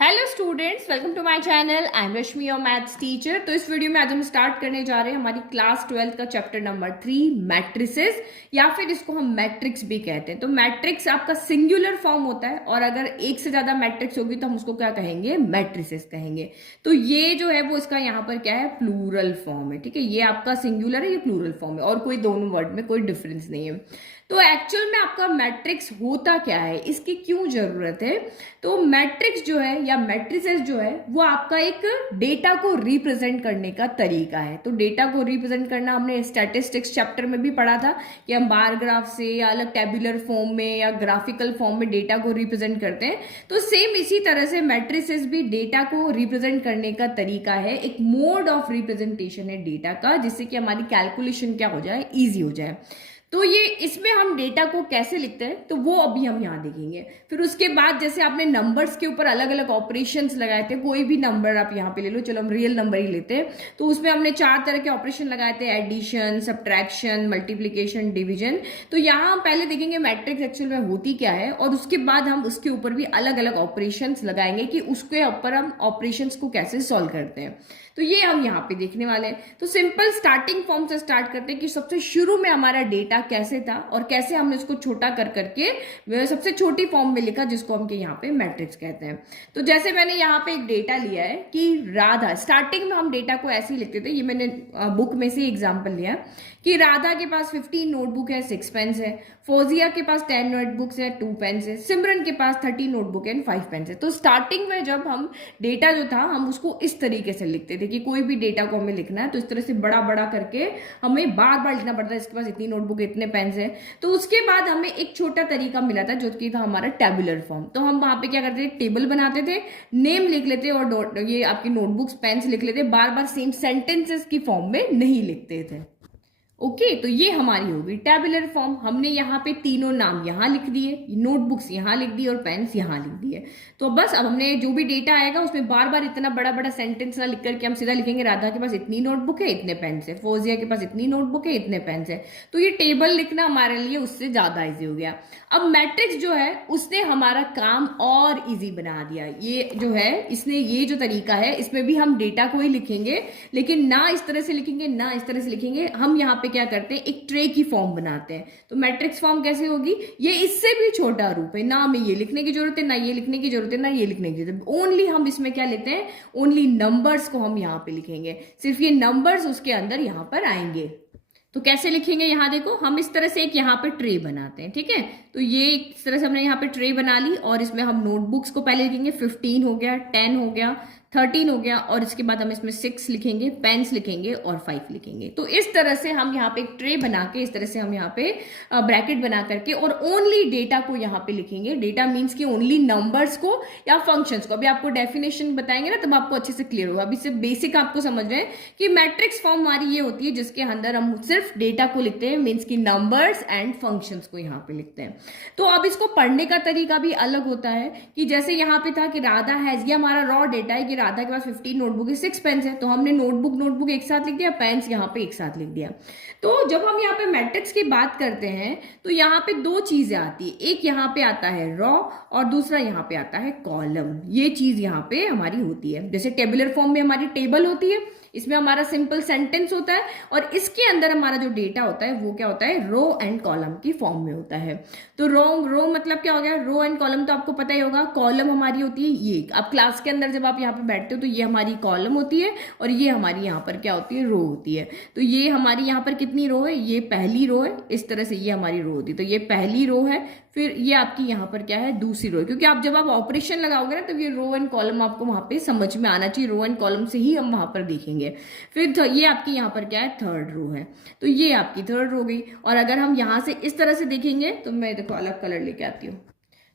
Hello students, welcome to my channel. I am Rashmi, your maths teacher. तो इस video में आज हम स्टार्ट करने जा रहे हैं हमारी क्लास 12 का चैप्टर नंबर 3 मैट्रिसेस, या फिर इसको हम मैट्रिक्स भी कहते हैं। तो मैट्रिक्स आपका सिंगुलर फॉर्म होता है, और अगर एक से ज्यादा मैट्रिक्स होगी तो हम उसको क्या कहेंगे? मैट्रिसेस कहेंगे। तो ये जो है वो इसका यहाँ पर क्या है? प्लूरल फॉर्म है। ठीक है, ये आपका सिंगुलर है, ये प्लूरल फॉर्म है, और कोई दोनों वर्ड में कोई डिफरेंस नहीं है। तो एक्चुअल में आपका मैट्रिक्स होता क्या है, इसकी क्यों जरूरत है? तो मैट्रिक्स जो है या मैट्रिसेस जो है वो आपका एक डेटा को रिप्रेजेंट करने का तरीका है। तो डेटा को रिप्रेजेंट करना हमने स्टैटिस्टिक्स चैप्टर में भी पढ़ा था कि हम बार ग्राफ से या अलग टेबुलर फॉर्म में या ग्राफिकल फॉर्म में डेटा को रिप्रेजेंट करते हैं। तो सेम इसी तरह से मैट्रिसेस भी डेटा को रिप्रेजेंट करने का तरीका है, एक मोड ऑफ रिप्रेजेंटेशन है डेटा का, जिससे कि हमारी कैलकुलेशन क्या हो जाए? ईजी हो जाए। तो ये इसमें हम डेटा को कैसे लिखते हैं तो वो अभी हम यहाँ देखेंगे। फिर उसके बाद जैसे आपने नंबर्स के ऊपर अलग अलग ऑपरेशंस लगाए थे, कोई भी नंबर आप यहाँ पे ले लो, चलो हम रियल नंबर ही लेते हैं। तो उसमें हमने 4 तरह के ऑपरेशन लगाए थे: एडिशन, सब्ट्रैक्शन, मल्टीप्लीकेशन, डिवीजन। तो यहाँ हम पहले देखेंगे मैट्रिक्स एक्चुअल में होती क्या है, और उसके बाद हम उसके ऊपर भी अलग अलग ऑपरेशंस लगाएंगे कि उसके ऊपर हम ऑपरेशंस को कैसे सॉल्व करते हैं। तो ये हम यहाँ पे देखने वाले हैं। तो सिंपल स्टार्टिंग फॉर्म से स्टार्ट करते हैं कि सबसे शुरू में हमारा डेटा कैसे था और कैसे हमने उसको छोटा कर करके सबसे छोटी फॉर्म में लिखा, जिसको हम के यहाँ पे मैट्रिक्स कहते हैं। तो जैसे मैंने यहाँ पे एक डेटा लिया है कि राधा, स्टार्टिंग में हम डेटा को ऐसे ही लिखते थे। ये मैंने बुक में से एग्जाम्पल लिया कि राधा के पास 15 नोटबुक है, 6 पेन्स है। फौजिया के पास 10 नोटबुक्स है, 2 पेन्स है। सिमरन के पास 30 नोटबुक है, 5 पेन्स है। तो स्टार्टिंग में जब हम डेटा जो था हम उसको इस तरीके से लिखते थे कि कोई भी डेटा को हमें लिखना है तो इस तरह से बड़ा बड़ा करके हमें बार बार लिखना पड़ता है, इसके पास इतनी नोटबुक, इतने पेन्स है। तो उसके बाद हमें एक छोटा तरीका मिला था जो कि था हमारा टेबुलर फॉर्म। तो हम वहां पे क्या करते थे? टेबल बनाते थे, नेम लिख लेते और ये आपकी नोटबुक्स, पेन्स लिख लेते, बार बार सेम सेंटेंसेस की फॉर्म में नहीं लिखते थे। ओके, तो ये हमारी होगी टेबुलर फॉर्म। हमने यहाँ पे तीनों नाम यहाँ लिख दिए, नोटबुक्स यहाँ लिख दी और पेन्स यहाँ लिख दिए। तो बस अब हमने जो भी डेटा आएगा उसमें बार बार इतना बड़ा बड़ा सेंटेंस ना लिख करके हम सीधा लिखेंगे राधा के पास इतनी नोटबुक है, इतने पेन्स है। फौजिया के पास इतनी नोटबुक है, इतने पेन्स है। तो ये टेबल लिखना हमारे लिए उससे ज्यादा ईजी हो गया। अब मैट्रिक्स जो है उसने हमारा काम और इजी बना दिया। ये जो है इसने ये जो तरीका है इसमें भी हम डेटा को ही लिखेंगे, लेकिन ना इस तरह से लिखेंगे ना इस तरह से लिखेंगे। हम यहाँ पे क्या करते हैं? एक ट्रे की फॉर्म बनाते हैं। तो मैट्रिक्स फॉर्म कैसे होगी? ये इससे भी छोटा रूप है। ना हमें ये लिखने की जरूरत है, ना ये लिखने की जरूरत है, ना ये लिखने की जरूरत है। ओनली हम इसमें क्या लेते हैं? ओनली नंबर्स को हम यहाँ पे लिखेंगे। सिर्फ ये नंबर्स उसके अंदर यहाँ पर आएंगे। तो कैसे लिखेंगे? यहाँ देखो, हम इस तरह से एक यहाँ पे ट्रे बनाते हैं। ठीक है, तो ये इस तरह से हमने यहाँ पे ट्रे बना ली, और इसमें हम नोटबुक्स को पहले लिखेंगे। 15 हो गया, 10 हो गया, 13 हो गया, और इसके बाद हम इसमें 6 लिखेंगे, पेन्स लिखेंगे और 5 लिखेंगे। तो इस तरह से हम यहाँ पे एक ट्रे बना के, इस तरह से हम यहाँ पे ब्रैकेट बना करके और ओनली डेटा को यहाँ पे लिखेंगे। डेटा मीन्स कि ओनली नंबर्स को या फंक्शंस को। अभी आपको डेफिनेशन बताएंगे ना तब आपको अच्छे से क्लियर होगा। अभी सिर्फ बेसिक आपको समझ रहे हैं कि मैट्रिक्स फॉर्म हमारी ये होती है जिसके अंदर हम सिर्फ डेटा को लिखते हैं, मीन्स की नंबर्स एंड फंक्शंस को यहाँ पे लिखते हैं। तो अब इसको पढ़ने का तरीका भी अलग होता है कि जैसे यहाँ पे था कि राधा हैज, ये हमारा रॉ डेटा है कि राधा के पास 15 नोटबुक है, 6 पेन्स है। तो हमने नोटबुक एक साथ लिख दिया, पेन्स यहाँ पे एक साथ लिख दिया। तो जब हम यहाँ पे मैट्रिक्स की बात करते हैं तो यहाँ पे 2 चीजें आती है। एक यहाँ पे आता है रॉ और दूसरा यहाँ पे आता है कॉलम। ये चीज यहाँ पे हमारी होती है। जैसे टेबुलर फॉर्म में हमारी टेबल होती है, इसमें हमारा सिंपल सेंटेंस होता है, और इसके अंदर हमारा जो डेटा होता है वो क्या होता है? रो एंड कॉलम की फॉर्म में होता है। तो रो मतलब क्या हो गया? रो एंड कॉलम तो आपको पता ही होगा। कॉलम हमारी होती है ये, अब क्लास के अंदर जब आप यहाँ पे बैठते हो तो ये हमारी कॉलम होती है, और ये हमारी यहाँ पर क्या होती है? रो होती है। तो ये हमारी यहाँ पर कितनी रो है? ये पहली रो है। इस तरह से ये हमारी रो होती है। तो ये पहली रो है, फिर ये आपकी यहाँ पर क्या है? दूसरी रो है। क्योंकि आप जब आप ऑपरेशन लगाओगे ना तो ये रो एंड कॉलम आपको वहां पे समझ में आना चाहिए। रो एंड कॉलम से ही हम वहां पर देखेंगे। फिर ये आपकी यहाँ पर क्या है? थर्ड रो है। तो ये आपकी थर्ड रो गई। और अगर हम यहाँ से इस तरह से देखेंगे तो मैं देखो अलग कलर लेके आती हूँ।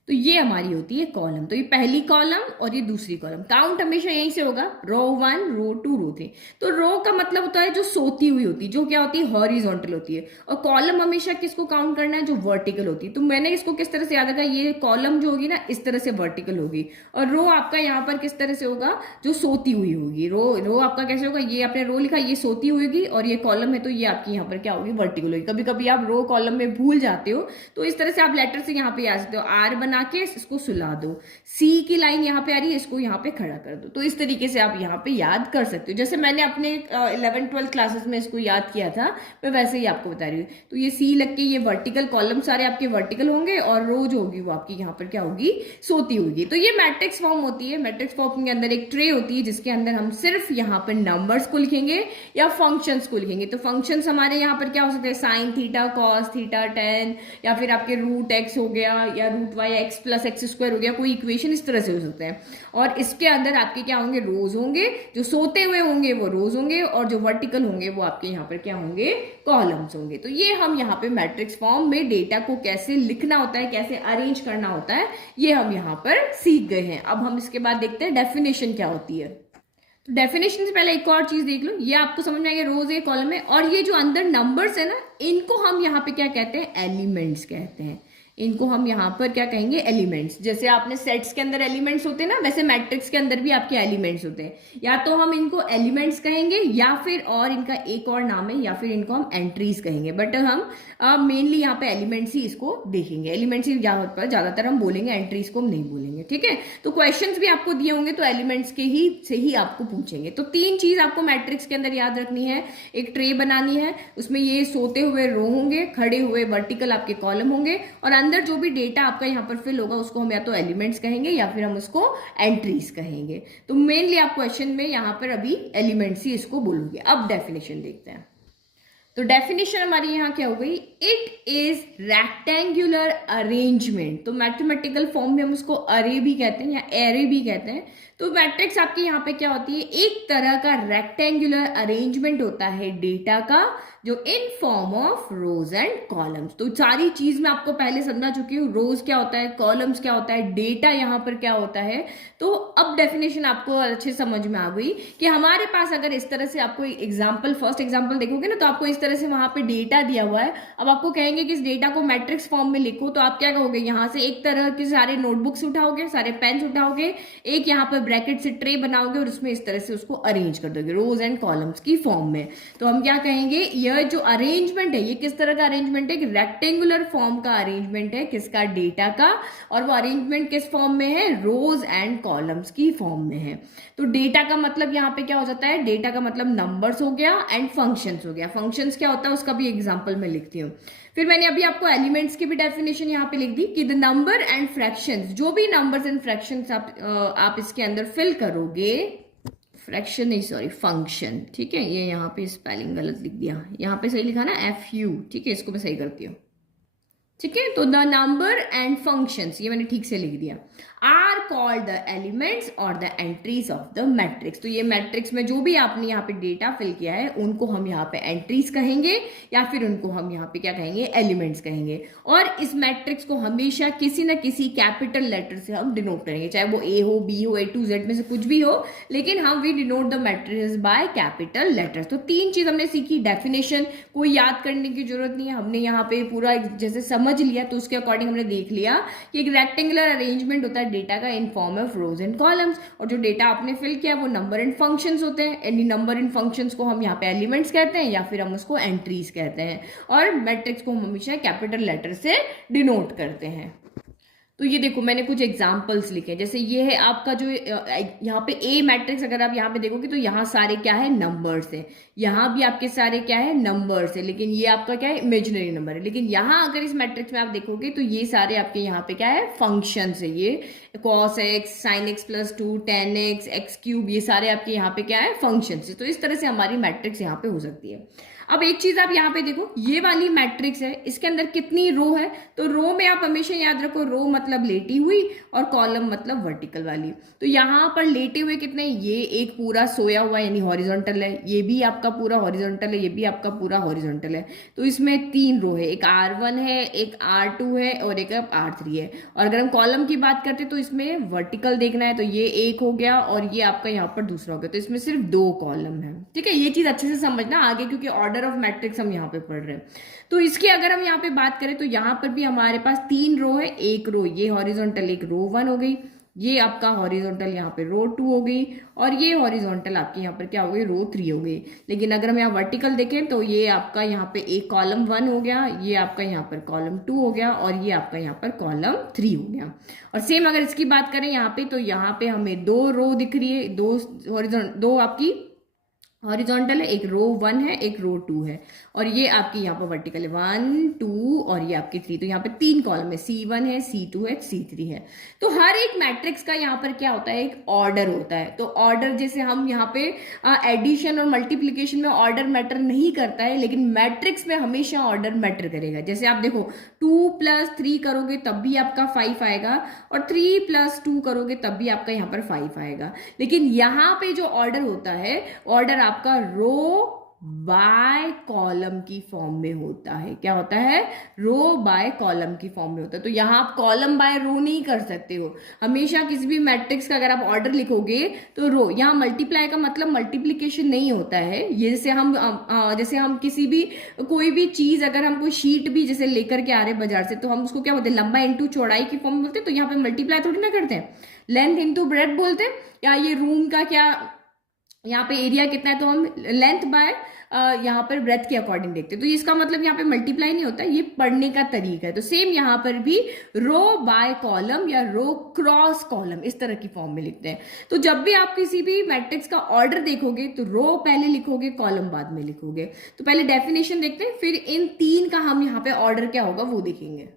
तो ये हमारी होती है कॉलम। तो ये पहली कॉलम और ये दूसरी कॉलम। काउंट हमेशा यहीं से होगा, रो 1, रो 2, रो 3। तो रो का मतलब होता है जो सोती हुई होती है, जो क्या होती है? हॉरिजॉन्टल होती है। और कॉलम हमेशा किसको काउंट करना है? जो वर्टिकल होती है। तो मैंने इसको किस तरह से याद रखा? ये कॉलम जो होगी ना इस तरह से वर्टिकल होगी, और रो आपका यहाँ पर किस तरह से होगा? जो सोती हुई होगी। रो आपका कैसे होगा? ये आपने रो लिखा, ये सोती हुई होगी, और ये कॉलम है तो ये आपकी यहाँ पर क्या होगी? वर्टिकल होगी। कभी कभी आप रो कॉलम में भूल जाते हो तो इस तरह से आप लेटर से यहाँ पे आ सकते हो। आर बना के इसको सुला दो, सी की लाइन यहाँ पे आ रही है, इसको यहाँ पे खड़ा कर दो। तो इस तरीके से आप यहाँ पे याद कर सकते हो, जैसे मैंने अपने 11th-12th क्लासेस में इसको याद किया था, मैं वैसे ही आपको बता रही हूँ। तो ये सी लग के ये वर्टिकल कॉलम सारे आपके वर्टिकल होंगे और रो जो होगी वो आपकी यहाँ पर क्या होगी, सोती होगी। तो ये मैट्रिक्स फॉर्म होती है। मैट्रिक्स फॉर्म के अंदर एक ट्रे होती है जिसके अंदर हम सिर्फ यहाँ पर नंबर्स को लिखेंगे या फंक्शंस को लिखेंगे। तो फंक्शंस हमारे यहाँ पर क्या हो सकते हैं, sine theta, cos theta, tan, या फिर आपके रूट एक्स हो गया या root y x plus x square हो गया, कोई इक्वेशन इस तरह से हो सकता है। और इसके अंदर आपके क्या होंगे, रोज होंगे, जो सोते हुए होंगे वो रोज होंगे और जो वर्टिकल होंगे वो आपके यहाँ पर क्या होंगे, कॉलम्स होंगे। तो ये हम यहाँ पे मैट्रिक्स फॉर्म में डेटा को कैसे लिखना होता है, कैसे अरेंज करना होता है, ये हम यहाँ पर सीख गए हैं। अब हम इसके बाद देखते हैं डेफिनेशन क्या होती है। तो डेफिनेशन से पहले एक और चीज देख लो, ये आपको समझ में आएगा, रोज है, कॉलम है, और ये जो अंदर नंबर्स है ना, इनको हम यहाँ पे क्या कहते हैं, एलिमेंट्स कहते हैं। इनको हम यहाँ पर क्या कहेंगे, एलिमेंट्स। जैसे आपने सेट्स के अंदर एलिमेंट्स होते हैं ना, वैसे मैट्रिक्स के अंदर भी आपके एलिमेंट्स होते हैं। या तो हम इनको एलिमेंट्स कहेंगे या फिर और इनका एक और नाम है, या फिर इनको हम एंट्रीज कहेंगे, बट हम मेनली यहाँ पे एलिमेंट्स ही इसको देखेंगे। एलिमेंट्स ही ज्यादातर हम बोलेंगे, एंट्रीज को हम नहीं बोलेंगे, ठीक है। तो क्वेश्चंस भी आपको दिए होंगे तो एलिमेंट्स के ही से ही आपको पूछेंगे। तो तीन चीज आपको मैट्रिक्स के अंदर याद रखनी है। एक ट्रे बनानी है, उसमें ये सोते हुए रो होंगे, खड़े हुए वर्टिकल आपके कॉलम होंगे, और अंदर जो भी डेटा आपका यहाँ पर फिल होगा उसको हम या तो एलिमेंट्स कहेंगे या फिर हम उसको एंट्रीज कहेंगे। तो मेनली आप क्वेश्चन में यहाँ पर अभी एलिमेंट्स ही इसको बोलोगे। अब डेफिनेशन देखते हैं। तो डेफिनेशन हमारी यहाँ क्या हो गई, इट इज रेक्टेंगुलर अरेंजमेंट। तो मैथमेटिकल फॉर्म में हम उसको अरे भी कहते हैं या एरे भी कहते हैं। तो मैट्रिक्स आपके यहाँ पे क्या होती है, एक तरह का रेक्टेंगुलर अरेंजमेंट होता है डेटा का, जो in form of rose and columns. तो सारी चीज मैं आपको पहले समझा चुकी हूँ, रोज क्या होता है, कॉलम्स क्या होता है, डेटा यहाँ पर क्या होता है। तो अब डेफिनेशन आपको अच्छे समझ में आ गई कि हमारे पास अगर इस तरह से आपको एग्जाम्पल, फर्स्ट एग्जाम्पल देखोगे ना, तो आपको इस तरह से वहां पे डेटा दिया हुआ है। अब आपको कहेंगे कि इस डेटा को मैट्रिक्स फॉर्म में लिखो, तो आप क्या कहोगे, यहाँ से एक तरह के सारे नोटबुक्स उठाओगे, सारे पेन्स उठाओगे, एक यहाँ पर ब्रैकेट से ट्रे बनाओगे और उसमें इस तरह से उसको अरेंज कर दोगे रोज एंड कॉलम्स की फॉर्म में। तो हम क्या कहेंगे, यह जो अरेंजमेंट है ये किस तरह का अरेंजमेंट है, कि रेक्टेंगुलर फॉर्म का अरेंजमेंट है, किसका, डेटा का। और वो अरेंजमेंट किस फॉर्म में है, रोज एंड कॉलम्स की फॉर्म में है। तो डेटा का मतलब यहाँ पे क्या हो जाता है, डेटा का मतलब नंबर्स हो गया एंड फंक्शंस हो गया। फंक्शंस क्या होता है उसका भी एग्जांपल मैं लिखती हूँ। फिर मैंने अभी आपको एलिमेंट्स की भी डेफिनेशन यहाँ पे लिख दी कि द नंबर एंड फ्रैक्शंस, जो भी नंबर्स एंड फ्रैक्शंस आप इसके अंदर फिल करोगे, फ्रैक्शन नहीं सॉरी फंक्शन, ठीक है। ये यहाँ पे स्पेलिंग गलत लिख दिया, यहाँ पे सही लिखा ना FU, ठीक है, इसको मैं सही करती हूँ, ठीक है। तो द नंबर एंड फंक्शंस, ये मैंने ठीक से लिख दिया, आर कॉल्ड द एलिमेंट्स और the entries of the matrix. तो ये मैट्रिक्स में जो भी आपने यहाँ पे डेटा फिल किया है उनको हम यहाँ पे एंट्रीज कहेंगे या फिर उनको हम यहाँ पे क्या कहेंगे, एलिमेंट्स कहेंगे। और इस मैट्रिक्स को हमेशा किसी न किसी कैपिटल लेटर से हम डिनोट करेंगे, चाहे वो A हो, B हो, A to Z में से कुछ भी हो, लेकिन हम we denote the matrix by capital letters. तो तीन चीज हमने सीखी। डेफिनेशन कोई याद करने की जरूरत नहीं है, हमने यहाँ पे पूरा जैसे समझ लिया, तो उसके अकॉर्डिंग हमने देख लिया कि एक रेक्टेंगुलर अरेंजमेंट होता है डेटा का in form of rose and columns, और जो डेटा आपने फिल किया वो नंबर एंड फंक्शंस होते हैं। एनी नंबर एंड फंक्शंस को हम यहाँ पे एलिमेंट्स कहते हैं या फिर हम उसको एंट्रीज कहते हैं, और मैट्रिक्स को हम हमेशा कैपिटल लेटर से डिनोट करते हैं। तो ये देखो मैंने कुछ एग्जाम्पल्स लिखे, जैसे ये है आपका जो यहाँ पे ए मैट्रिक्स, अगर आप यहाँ पे देखोगे तो यहाँ सारे क्या है, नंबर्स है, यहाँ भी आपके सारे क्या है, नंबर्स है, लेकिन ये आपका क्या है, इमेजिनरी नंबर है। लेकिन यहाँ अगर इस मैट्रिक्स में आप देखोगे तो ये सारे आपके यहाँ पे क्या है, फंक्शंस है। ये cos x, sin x + 2, tan x, x³, ये सारे आपके यहाँ पे क्या है, फंक्शंस है। तो इस तरह से हमारी मैट्रिक्स यहाँ पे हो सकती है। अब एक चीज आप यहाँ पे देखो, ये वाली मैट्रिक्स है, इसके अंदर कितनी रो है, तो रो में आप हमेशा याद रखो, रो मतलब लेटी हुई और कॉलम मतलब वर्टिकल वाली। तो यहाँ पर लेटे हुए कितने, ये एक पूरा सोया हुआ यानी हॉरिजॉन्टल है, ये भी आपका पूरा हॉरिजॉन्टल है, ये भी आपका पूरा हॉरिजॉन्टल है। तो इसमें तीन रो है, एक R1 है, एक R2 है और एक R3 है। और अगर हम कॉलम की बात करते तो इसमें वर्टिकल देखना है, तो ये एक हो गया और ये आपका यहाँ पर दूसरा हो गया, तो इसमें सिर्फ 2 कॉलम है, ठीक है। ये चीज अच्छे से समझना आगे, क्योंकि ऑर्डर ऑफ मैट्रिक्स हम यहाँ पे पढ़ रहे हैं। तो इसके अगर हम यहाँ पे बात करें तो यहाँ पर भी हमारे पास 3 रो है, एक रो ये हॉरिजॉन्टल, एक रो 1 हो गई, ये आपका हॉरिजॉन्टल यहाँ पे रो 2 हो गई, और ये हॉरिजॉन्टल आपकी यहाँ पर क्या हो गई, रो 3 हो गई। लेकिन अगर हम यहाँ वर्टिकल देखें तो ये आपका यहाँ पे एक कॉलम 1 हो गया, ये आपका यहाँ पर कॉलम 2 हो गया, और ये आपका यहाँ पर कॉलम 3 हो गया। और सेम अगर इसकी बात करें यहाँ पे, तो यहाँ पे हमें 2 रो दिख रही है, दो आपकी हॉरिजॉन्टल है, एक रो 1 है, एक रो 2 है, और ये आपकी यहाँ पर वर्टिकल है 1 2 और ये आपकी 3। तो यहाँ पे 3 कॉलम है, C1 है, C2 है, C3 है। तो हर एक मैट्रिक्स का यहाँ पर क्या होता है, एक ऑर्डर होता है। तो ऑर्डर जैसे हम यहाँ पे एडिशन और मल्टीप्लीकेशन में ऑर्डर मैटर नहीं करता है, लेकिन मैट्रिक्स में हमेशा ऑर्डर मैटर करेगा। जैसे आप देखो 2 + 3 करोगे तब भी आपका 5 आएगा, और 3 + 2 करोगे तब भी आपका यहाँ पर 5 आएगा। लेकिन यहाँ पे जो ऑर्डर होता है, ऑर्डर आपका रो बाय कॉलम की फॉर्म में होता है। क्या होता है, रो बाय कॉलम की फॉर्म में होता है। तो यहां आप कॉलम बाय रो नहीं कर सकते हो। हमेशा किसी भी मैट्रिक्स का अगर आप ऑर्डर लिखोगे तो रो, यहां मल्टीप्लाई का मतलब मल्टीप्लीकेशन नहीं होता है। ये जैसे हम किसी भी कोई भी चीज, अगर हम कोई शीट भी जैसे लेकर के आ रहे हैं बाजार से, तो हम उसको क्या बोलते हैं, लंबा इंटू चौड़ाई की फॉर्म में बोलते हैं। तो यहाँ पे मल्टीप्लाई थोड़ी ना करते हैं, लेंथ इंटू ब्रेथ बोलते हैं। या ये रूम का क्या, यहाँ पे एरिया कितना है, तो हम लेंथ बाय यहाँ पर ब्रेथ के अकॉर्डिंग देखते हैं। तो इसका मतलब यहाँ पे मल्टीप्लाई नहीं होता, ये पढ़ने का तरीका है। तो सेम यहाँ पर भी रो बाय कॉलम या रो क्रॉस कॉलम इस तरह की फॉर्म में लिखते हैं। तो जब भी आप किसी भी मैट्रिक्स का ऑर्डर देखोगे तो रो पहले लिखोगे, कॉलम बाद में लिखोगे। तो पहले डेफिनेशन देखते हैं, फिर इन 3 का हम यहाँ पे ऑर्डर क्या होगा वो देखेंगे।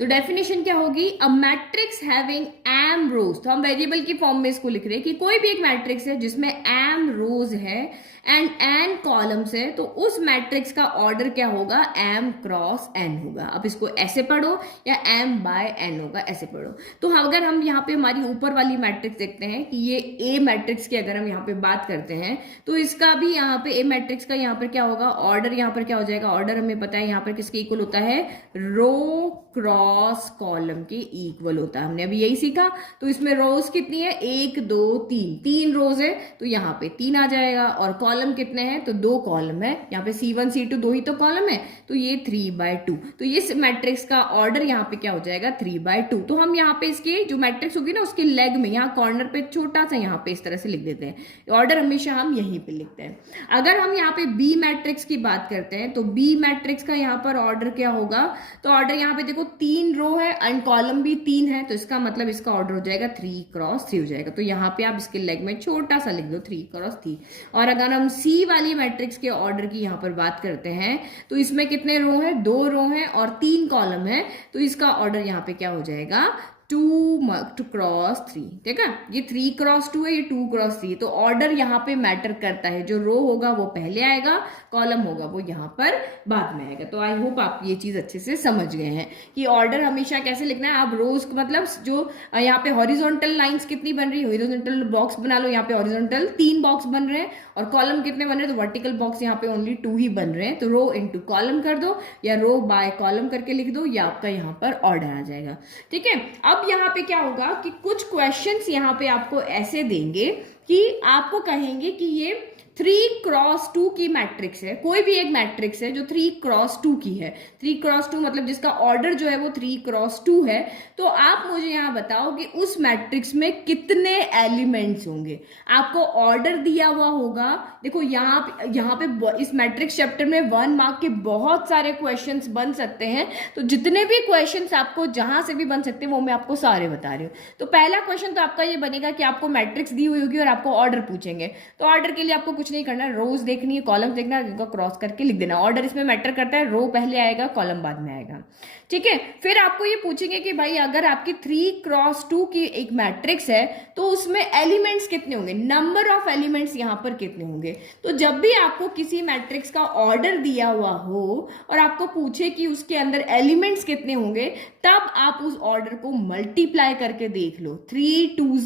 तो डेफिनेशन क्या होगी, अ मैट्रिक्स हैविंग m रोज। तो हम वेरिएबल की फॉर्म में इसको लिख रहे हैं कि कोई भी एक मैट्रिक्स है जिसमें m रोज है एंड n कॉलम्स है, तो उस मैट्रिक्स का ऑर्डर क्या होगा, m क्रॉस n होगा। अब इसको ऐसे पढ़ो या m बाय n होगा, ऐसे पढ़ो। तो अगर हम यहाँ पे हमारी ऊपर वाली मैट्रिक्स देखते हैं कि ये a मैट्रिक्स की अगर हम यहाँ पे बात करते हैं, तो इसका भी यहाँ पे a मैट्रिक्स का यहाँ पर क्या होगा, ऑर्डर यहाँ पर क्या हो जाएगा, ऑर्डर हमें पता है यहाँ पर किसके इक्वल होता है, रो क्रॉस कॉलम के इक्वल होता है। हमने अभी यही सीखा। तो इसमें रोज कितनी है, 1 2 3, 3 रोज है, तो यहाँ पे 3 आ जाएगा। और कॉलम कितने हैं, तो 2 कॉलम है। यहाँ पे C1 C2 2 ही तो कॉलम है, तो ये 3/2। तो इस मैट्रिक्स का ऑर्डर यहाँ पे क्या हो जाएगा, 3/2। तो हम यहाँ पे इसके जो मैट्रिक्स होगी ना, उसके लेग में यहाँ कॉर्नर पे छोटा सा यहाँ पे इस तरह से लिख देते हैं। ऑर्डर हमेशा हम यहीं पे लिखते हैं। अगर हम यहाँ पे बी मैट्रिक्स की बात करते हैं, तो बी मैट्रिक्स का यहाँ पर ऑर्डर क्या होगा, तो ऑर्डर यहाँ पे देखो 3 रो है एंड कॉलम भी 3 है, तो इसका मतलब इसका ऑर्डर हो जाएगा 3x3 हो जाएगा। तो यहाँ पे आप इसके लेग में छोटा सा लिख दो 3x3। और अगर हम सी वाली मैट्रिक्स के ऑर्डर की यहाँ पर बात करते हैं, तो इसमें कितने रो है, 2 रो है और 3 कॉलम है, तो इसका ऑर्डर यहाँ पे क्या हो जाएगा, 2x3। ठीक है, ये 3x2 है, ये 2x3। तो ऑर्डर यहाँ पे मैटर करता है, जो रो होगा वो पहले आएगा, कॉलम होगा वो यहाँ पर बाद में आएगा। तो आई होप आप ये चीज अच्छे से समझ गए हैं कि ऑर्डर हमेशा कैसे लिखना है। आप रोज मतलब जो यहाँ पे हॉरिजॉन्टल लाइंस कितनी बन रही है, हॉरिजॉन्टल बॉक्स बना लो। यहाँ पे हॉरिजॉन्टल 3 बॉक्स बन रहे हैं, और कॉलम कितने बन रहे हैं, तो वर्टिकल बॉक्स यहाँ पे ओनली 2 ही बन रहे हैं। तो रो इंटू कॉलम कर दो, या रो बाय कॉलम करके लिख दो, या आपका यहाँ पर ऑर्डर आ जाएगा। ठीक है, अब यहाँ पे क्या होगा कि कुछ क्वेश्चंस यहाँ पे आपको ऐसे देंगे कि आपको कहेंगे कि ये 3x2 की मैट्रिक्स है, कोई भी एक मैट्रिक्स है जो 3x2 की है। 3x2 मतलब जिसका ऑर्डर जो है वो 3x2 है। तो आप मुझे यहाँ बताओ कि उस मैट्रिक्स में कितने एलिमेंट्स होंगे। आपको ऑर्डर दिया हुआ होगा। देखो यहाँ पे इस मैट्रिक्स चैप्टर में 1 मार्क के बहुत सारे क्वेश्चंस बन सकते हैं। तो जितने भी क्वेश्चंस आपको जहां से भी बन सकते हैं वो मैं आपको सारे बता रही हूँ। तो पहला क्वेश्चन तो आपका ये बनेगा कि आपको मैट्रिक्स दी हुई होगी और आपको ऑर्डर पूछेंगे। तो ऑर्डर के लिए आपको कुछ नहीं करना, रोज देखनी है, कॉलम देखना है, इनको क्रॉस करके लिख देना। ऑर्डर इसमें मैटर करता है, रो पहले आएगा, कॉलम बाद में आएगा। ठीक है, फिर आपको ये पूछेंगे कि भाई अगर आपकी 3x2 की एक मैट्रिक्स है तो उसमें एलिमेंट्स कितने होंगे, नंबर ऑफ एलिमेंट्स यहां पर कितने होंगे। तो जब भी आपको किसी मैट्रिक्स का ऑर्डर दिया हुआ हो और आपको पूछे कि उसके अंदर एलिमेंट्स कितने होंगे, तब आप उस ऑर्डर को मल्टीप्लाई करके देख लो। 3 2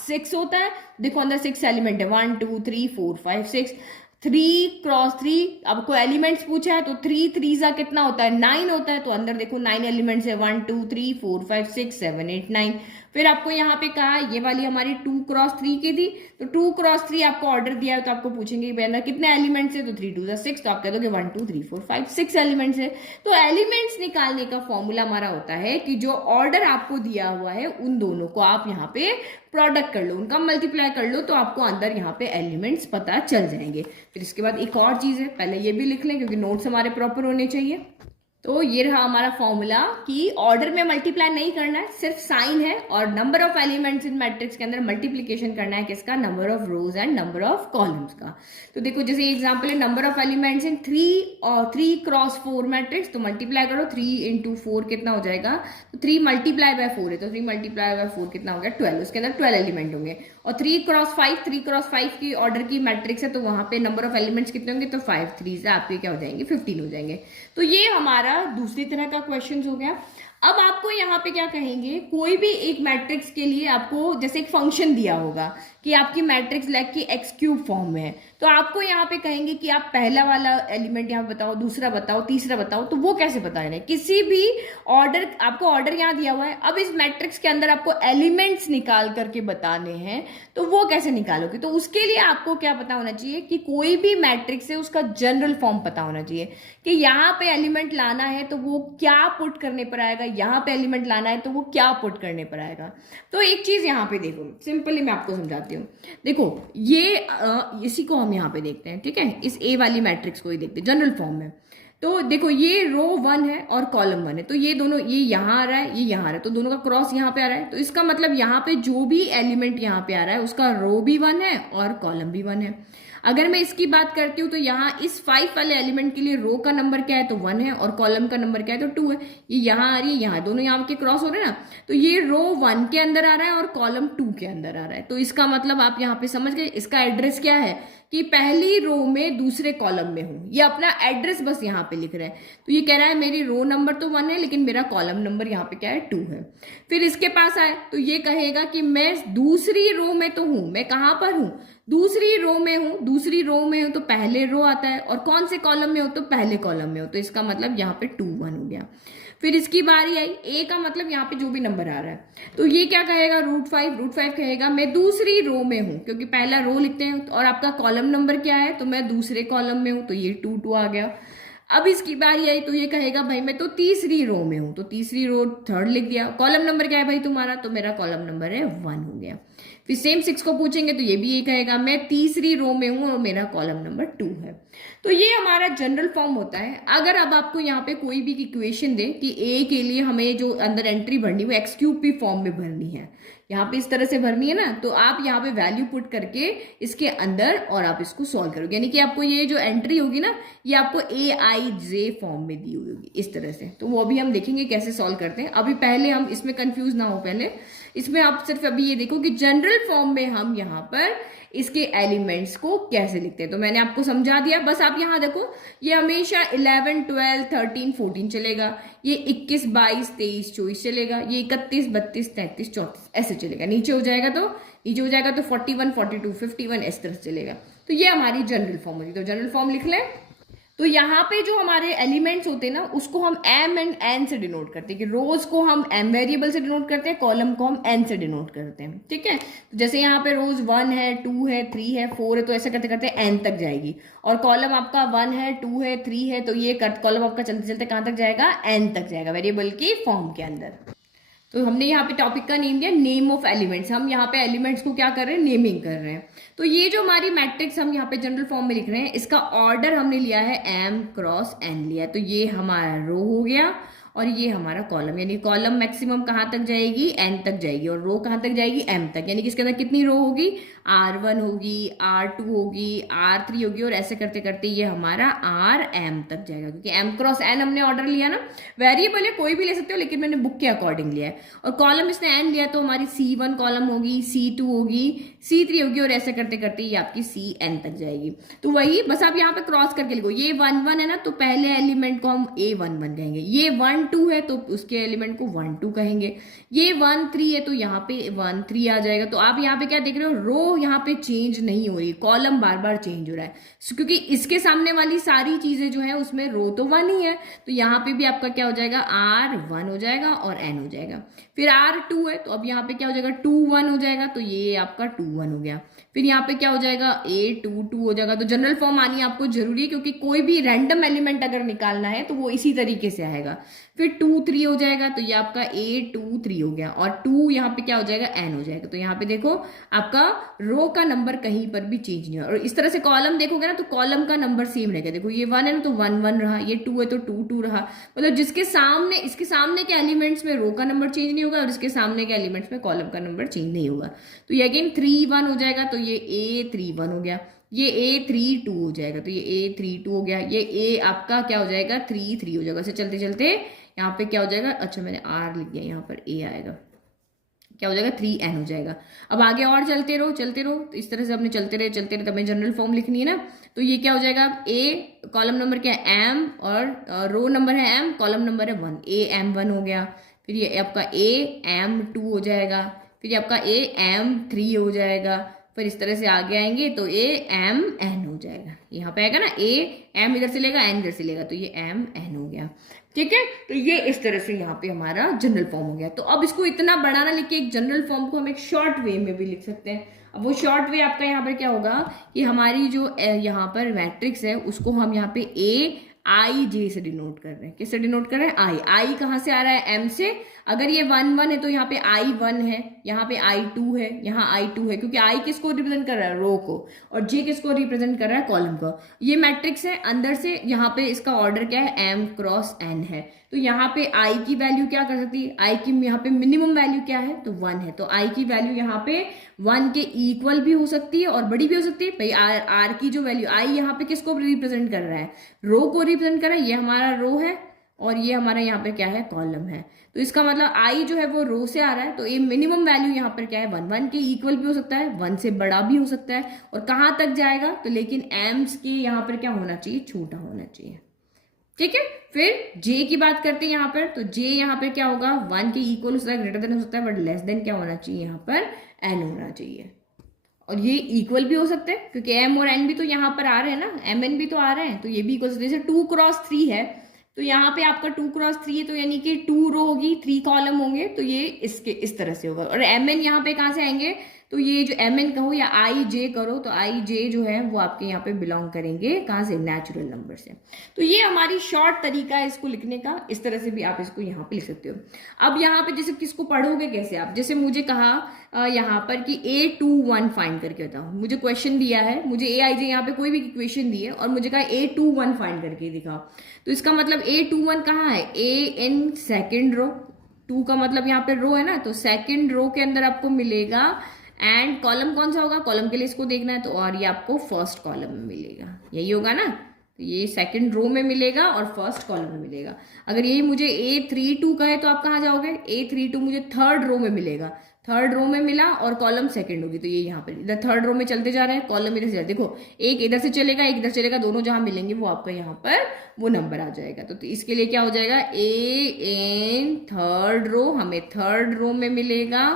6 होता है, देखो अंदर 6 एलिमेंट है, 1 2 3 4 5 6। 3 क्रॉस 3, आपको एलिमेंट्स पूछा है तो 3 3 कितना होता है 9 होता है, तो अंदर देखो 9 एलिमेंट्स है, 1 2 3 4 5 6 7 8 9। फिर आपको यहाँ पे कहा ये वाली हमारी 2 क्रॉस 3 की थी, तो 2 क्रॉस 3 आपको ऑर्डर दिया है तो आपको पूछेंगे कि अंदर कितने एलिमेंट्स है, तो 3 2 6, तो आप कह दोगे 1 2 3 4 5 6 एलिमेंट्स है। तो एलिमेंट्स निकालने का फॉर्मूला हमारा होता है कि जो ऑर्डर आपको दिया हुआ है उन दोनों को आप यहाँ पे प्रोडक्ट कर लो, उनका मल्टीप्लाई कर लो, तो आपको अंदर यहाँ पे एलिमेंट्स पता चल जाएंगे। फिर इसके बाद एक और चीज़ है, पहले ये भी लिख लें क्योंकि नोट्स हमारे प्रॉपर होने चाहिए। तो ये रहा हमारा फॉर्मूला कि ऑर्डर में मल्टीप्लाई नहीं करना है, सिर्फ साइन है, और number of elements in matrix के अंदर मल्टीप्लीकेशन करना है किसका, number of rose and number of columns का। तो देखो जैसे एग्जांपल है number of elements in 3 cross 4 matrix, तो मल्टीप्लाई करो 3 इंटू 4 कितना हो जाएगा, तो 3 मल्टीप्लाई बाय 4 है, तो 3 मल्टीप्लाई बाय 4 कितना हो गया 12, उसके अंदर 12 एलिमेंट होंगे। और 3 क्रॉस 5 की ऑर्डर की मैट्रिक्स है, तो वहां पे नंबर ऑफ एलिमेंट्स कितने होंगे, तो 5 3 से आपके क्या हो जाएंगे 15 हो जाएंगे। तो ये हमारा दूसरी तरह का क्वेश्चन हो गया। अब आपको यहाँ पे क्या कहेंगे, कोई भी एक मैट्रिक्स के लिए आपको जैसे एक फंक्शन दिया होगा कि आपकी मैट्रिक्स लाइक की एक्स क्यूब फॉर्म में है, तो आपको यहाँ पे कहेंगे कि आप पहला वाला एलिमेंट यहाँ बताओ, दूसरा बताओ, तीसरा बताओ, तो वो कैसे बता रहे हैं, किसी भी ऑर्डर, आपको ऑर्डर यहाँ दिया हुआ है, अब इस मैट्रिक्स के अंदर आपको एलिमेंट्स निकाल करके बताने हैं, तो वो कैसे निकालोगे, तो उसके लिए आपको क्या पता होना चाहिए कि कोई भी मैट्रिक्स है उसका जनरल फॉर्म पता होना चाहिए कि यहाँ पे एलिमेंट लाना है तो वो क्या पुट करने पर आएगा, यहाँ पे एलिमेंट लाना है तो वो क्या पुट करने पर आएगा। तो एक चीज यहाँ पे देखो, सिंपली मैं आपको समझाती हूँ। देखो ये इसी को हम यहाँ पे देखते हैं, ठीक है, इस ए वाली मैट्रिक्स को ही देखते हैं जनरल फॉर्म में। तो देखो ये रो 1 है और कॉलम 1 है, तो ये दोनों, ये यहाँ आ रहा है, ये यहाँ आ रहा है, तो दोनों का क्रॉस यहाँ पे आ रहा है, तो इसका मतलब यहाँ पे जो भी एलिमेंट यहाँ पे आ रहा है उसका रो भी 1 है और कॉलम भी 1 है। अगर मैं इसकी बात करती हूँ तो यहाँ इस 5 वाले एलिमेंट के लिए रो का नंबर क्या है, तो 1 है, और कॉलम का नंबर क्या है, तो 2 है। ये यहाँ आ रही है, यहाँ दोनों यहाँ के क्रॉस हो रहे हैं ना, तो ये रो 1 के अंदर आ रहा है और कॉलम 2 के अंदर आ रहा है। तो इसका मतलब आप यहाँ पे समझ गए, इसका एड्रेस क्या है कि पहली रो में दूसरे कॉलम में हूं, ये अपना एड्रेस बस यहाँ पे लिख रहा है। तो ये कह रहा है मेरी रो नंबर तो 1 है लेकिन मेरा कॉलम नंबर यहाँ पे क्या है 2 है। फिर इसके पास आए तो ये कहेगा कि मैं दूसरी रो में तो हूं, मैं कहाँ पर हूं, दूसरी रो में हूं, दूसरी रो में हूं तो पहले रो आता है, और कौन से कॉलम में हो, तो पहले कॉलम में हो, तो इसका मतलब यहाँ पे 2 1 हो गया। फिर इसकी बारी आई, ए का मतलब यहाँ पे जो भी नंबर आ रहा है, तो ये क्या कहेगा √5 कहेगा मैं दूसरी रो में हूं, क्योंकि पहला रो लिखते हैं, और आपका कॉलम नंबर क्या है, तो मैं दूसरे कॉलम में हूं, तो ये 2 2 आ गया। अब इसकी बारी आई तो ये कहेगा भाई मैं तो तीसरी रो में हूं, तो तीसरी रो 3rd लिख दिया। कॉलम नंबर क्या है भाई तुम्हारा, तो मेरा कॉलम नंबर है 1 हो गया। फिर सेम 6 को पूछेंगे तो ये भी ये कहेगा मैं तीसरी रो में हूं और मेरा कॉलम नंबर 2 है। तो ये हमारा जनरल फॉर्म होता है। अगर अब आपको यहाँ पे कोई भी इक्वेशन दे कि ए के लिए हमें जो अंदर एंट्री भरनी वो x³ फॉर्म में भरनी है, यहाँ पे इस तरह से भरनी है ना, तो आप यहाँ पे वैल्यू पुट करके इसके अंदर और आप इसको सॉल्व करोगे, यानी कि आपको ये जो एंट्री होगी ना ये आपको AIJ फॉर्म में दी हुई होगी इस तरह से। तो वो अभी हम देखेंगे कैसे सॉल्व करते हैं। अभी पहले हम इसमें कंफ्यूज ना हो, पहले इसमें आप सिर्फ अभी ये देखो कि जनरल फॉर्म में हम यहाँ पर इसके एलिमेंट्स को कैसे लिखते हैं। तो मैंने आपको समझा दिया, बस आप यहाँ देखो ये हमेशा 11 12 13 14 चलेगा, ये 21 22 23 24 चलेगा, ये 31 32 33 34 ऐसे चलेगा। नीचे हो जाएगा तो 41 42 51 इस तरह से चलेगा। तो ये हमारी जनरल फॉर्म होगी। तो जनरल फॉर्म लिख लें। तो यहाँ पे जो हमारे एलिमेंट्स होते हैं ना उसको हम m एंड n से डिनोट करते हैं, कि रोज को हम m वेरिएबल से डिनोट करते हैं, कॉलम को हम n से डिनोट करते हैं, ठीक है। तो जैसे यहाँ पे रोज 1 है 2 है 3 है 4 है, तो ऐसे करते करते n तक जाएगी, और कॉलम आपका 1 है 2 है 3 है, तो ये कॉलम आपका चलते चलते कहाँ तक जाएगा, n तक जाएगा वेरिएबल की फॉर्म के अंदर। तो हमने यहाँ पे टॉपिक का नेम दिया नेम ऑफ एलिमेंट्स, हम यहाँ पे एलिमेंट्स को क्या कर रहे हैं, नेमिंग कर रहे हैं। तो ये जो हमारी मैट्रिक्स हम यहाँ पे जनरल फॉर्म में लिख रहे हैं, इसका ऑर्डर हमने लिया है m क्रॉस n लिया, तो ये हमारा रो हो गया और ये हमारा कॉलम, यानी कॉलम मैक्सिमम कहाँ तक जाएगी, n तक जाएगी, और रो कहाँ तक जाएगी, m तक, यानी कि इसके अंदर कितनी रो होगी, R1 होगी, R2 होगी, R3 होगी, और ऐसे करते करते ये हमारा Rm तक जाएगा, क्योंकि m क्रॉस n हमने ऑर्डर लिया ना, वेरिएबल है कोई भी ले सकते हो लेकिन मैंने बुक के अकॉर्डिंग लिया है, और कॉलम इसने n लिया तो हमारी C1 कॉलम होगी, C2 होगी, C3 होगी, और ऐसे करते करते ये आपकी Cn तक जाएगी। तो वही बस आप यहाँ पे क्रॉस करके लिखो, ये 1 1 है ना, तो पहले एलिमेंट को हम A11 कहेंगे, ये 1 1 2 है तो उसके एलिमेंट को 1 2 कहेंगे। ये 1 3 है तो यहाँ पे 1 3 आ जाएगा। तो आप यहाँ पे क्या देख रहे हो, रो यहाँ पे चेंज नहीं हो रही, कॉलम बार बार चेंज हो रहा है, क्योंकि इसके सामने वाली सारी चीजें जो है उसमें रो तो 1 ही है। तो यहाँ पे भी आपका क्या हो जाएगा, R 1 हो जाएगा और N हो जाएगा। फिर R 2 है तो अब यहाँ पे क्या हो जाएगा, 2 1 हो जाएगा, तो ये आपका 2 1 हो गया। फिर यहाँ पे क्या हो जाएगा, A 2 2 हो जाएगा। तो जनरल फॉर्म आनी आपको जरूरी है, क्योंकि कोई भी रैंडम एलिमेंट अगर निकालना है तो वो इसी तरीके से आएगा। फिर 2 3 हो जाएगा, तो ये आपका A 2 3 हो गया, और 2 यहाँ पे क्या हो जाएगा, N हो जाएगा। तो यहाँ पे देखो आपका रो का नंबर कहीं पर भी चेंज नहीं हुआ। और इस तरह से कॉलम देखोगे ना तो कॉलम का नंबर सेम रहेगा। देखो ये 1 है ना तो 1 1 रहा, ये 2 है तो 2 2 रहा। मतलब जिसके सामने, इसके सामने के एलिमेंट्स में रो का नंबर चेंज नहीं होगा और इसके सामने के एलिमेंट्स में कॉलम का नंबर चेंज नहीं होगा। तो ये अगेन 3 1 हो जाएगा, तो ये A 3 1 हो गया, ये A 3 2 हो जाएगा, तो ये A 3 2 हो गया, ये A आपका क्या हो जाएगा, 3 3 हो जाएगा। ऐसे चलते चलते यहाँ पे क्या हो जाएगा, अच्छा मैंने R लिख दिया, यहाँ पर A आएगा, क्या हो जाएगा 3 N हो जाएगा। अब आगे और चलते रहो चलते रहो, तो इस तरह से अपने चलते रहे, तब जनरल फॉर्म लिखनी है ना। तो ये क्या हो जाएगा, A कॉलम नंबर क्या है M, और रो नंबर है M, कॉलम नंबर है 1, A M 1 हो गया। फिर ये आपका A M 2 हो जाएगा, फिर ये आपका A M 3 हो जाएगा। फिर इस तरह से आगे आएंगे तो A M N हो जाएगा। यहाँ पे आएगा ना A M इधर से लेगा, N इधर से लेगा, तो ये M N हो गया। ठीक है, तो ये इस तरह से यहाँ पे हमारा जनरल फॉर्म हो गया। तो अब इसको इतना बड़ा ना लिख के एक जनरल फॉर्म को हम एक शॉर्ट वे में भी लिख सकते हैं। अब वो शॉर्ट वे आपका यहाँ पर क्या होगा कि हमारी जो यहाँ पर मैट्रिक्स है उसको हम यहाँ पे AIJ से डिनोट कर रहे हैं। किससे डिनोट कर रहे हैं, I कहाँ से आ रहा है, M से। अगर ये 1 1 है तो यहाँ पे I 1 है, यहाँ पे I 2 है, यहाँ I 2 है, क्योंकि I किसको रिप्रेजेंट कर रहा है, रो को, और J किसको रिप्रेजेंट कर रहा है, कॉलम को। ये मैट्रिक्स है, अंदर से यहाँ पे इसका ऑर्डर क्या है, M क्रॉस N है। तो यहाँ पे I की वैल्यू क्या कर सकती है, I की यहाँ पे मिनिमम वैल्यू क्या है, तो 1 है। तो I की वैल्यू यहाँ पे 1 के इक्वल भी हो सकती है और बड़ी भी हो सकती है। भाई R की जो वैल्यू, I यहाँ पे किसको रिप्रेजेंट कर रहा है, रो को रिप्रेजेंट कर रहा है। ये हमारा रो है और ये हमारा यहाँ पे क्या है, कॉलम है। तो इसका मतलब I जो है वो रो से आ रहा है, तो ये मिनिमम वैल्यू यहाँ पर क्या है, 1 1 के इक्वल भी हो सकता है, 1 से बड़ा भी हो सकता है, और कहाँ तक जाएगा, तो लेकिन एम्स के यहाँ पर क्या होना चाहिए, छोटा होना चाहिए। ठीक है, फिर J की बात करते हैं यहाँ पर। तो J यहाँ पर क्या होगा, 1 के इक्वल हो सकता है, ग्रेटर देन हो सकता है, बट लेस देन क्या होना चाहिए, यहाँ पर N होना चाहिए। और ये इक्वल भी हो सकते हैं क्योंकि M और N भी तो यहाँ पर आ रहे हैं ना, MN भी तो आ रहे हैं, तो ये भी इक्वल। जैसे 2 क्रॉस 3 है तो यहाँ पे आपका 2 क्रॉस 3 है, तो यानी कि 2 रो होगी, 3 कॉलम होंगे, तो ये इसके इस तरह से होगा। और MN यहाँ पे कहाँ से आएंगे, तो ये जो MN कहो या IJ करो, तो IJ जो है वो आपके यहाँ पे बिलोंग करेंगे कहाँ से, नेचुरल नंबर से। तो ये हमारी शॉर्ट तरीका है इसको लिखने का, इस तरह से भी आप इसको यहाँ पे लिख सकते हो। अब यहाँ पे जैसे किसको पढ़ोगे कैसे आप, जैसे मुझे कहा यहाँ पर कि A21 फाइंड करके बताओ, मुझे क्वेश्चन दिया है, मुझे AIJ यहाँ पे कोई भी इक्वेशन दी है और मुझे कहा A21 फाइंड करके दिखाओ। तो इसका मतलब A21 कहाँ है, A इन सेकेंड रो, 2 का मतलब यहाँ पे रो है ना, तो सेकेंड रो के अंदर आपको मिलेगा। एंड कॉलम कौन सा होगा, कॉलम के लिए इसको देखना है, तो और ये आपको फर्स्ट कॉलम में मिलेगा, यही होगा ना। तो ये सेकंड रो में मिलेगा और फर्स्ट कॉलम में मिलेगा। अगर यही मुझे A32 का है तो आप कहाँ जाओगे, A32 मुझे थर्ड रो में मिलेगा, थर्ड रो में मिला और कॉलम सेकंड होगी, तो ये यहाँ पर इधर थर्ड रो में चलते जा रहे हैं, कॉलम इधर से, देखो एक इधर से चलेगा एक इधर चलेगा, दोनों जहां मिलेंगे वो आपका यहाँ पर वो नंबर आ जाएगा। तो इसके लिए क्या हो जाएगा, A इन थर्ड रो, हमें थर्ड रो में मिलेगा,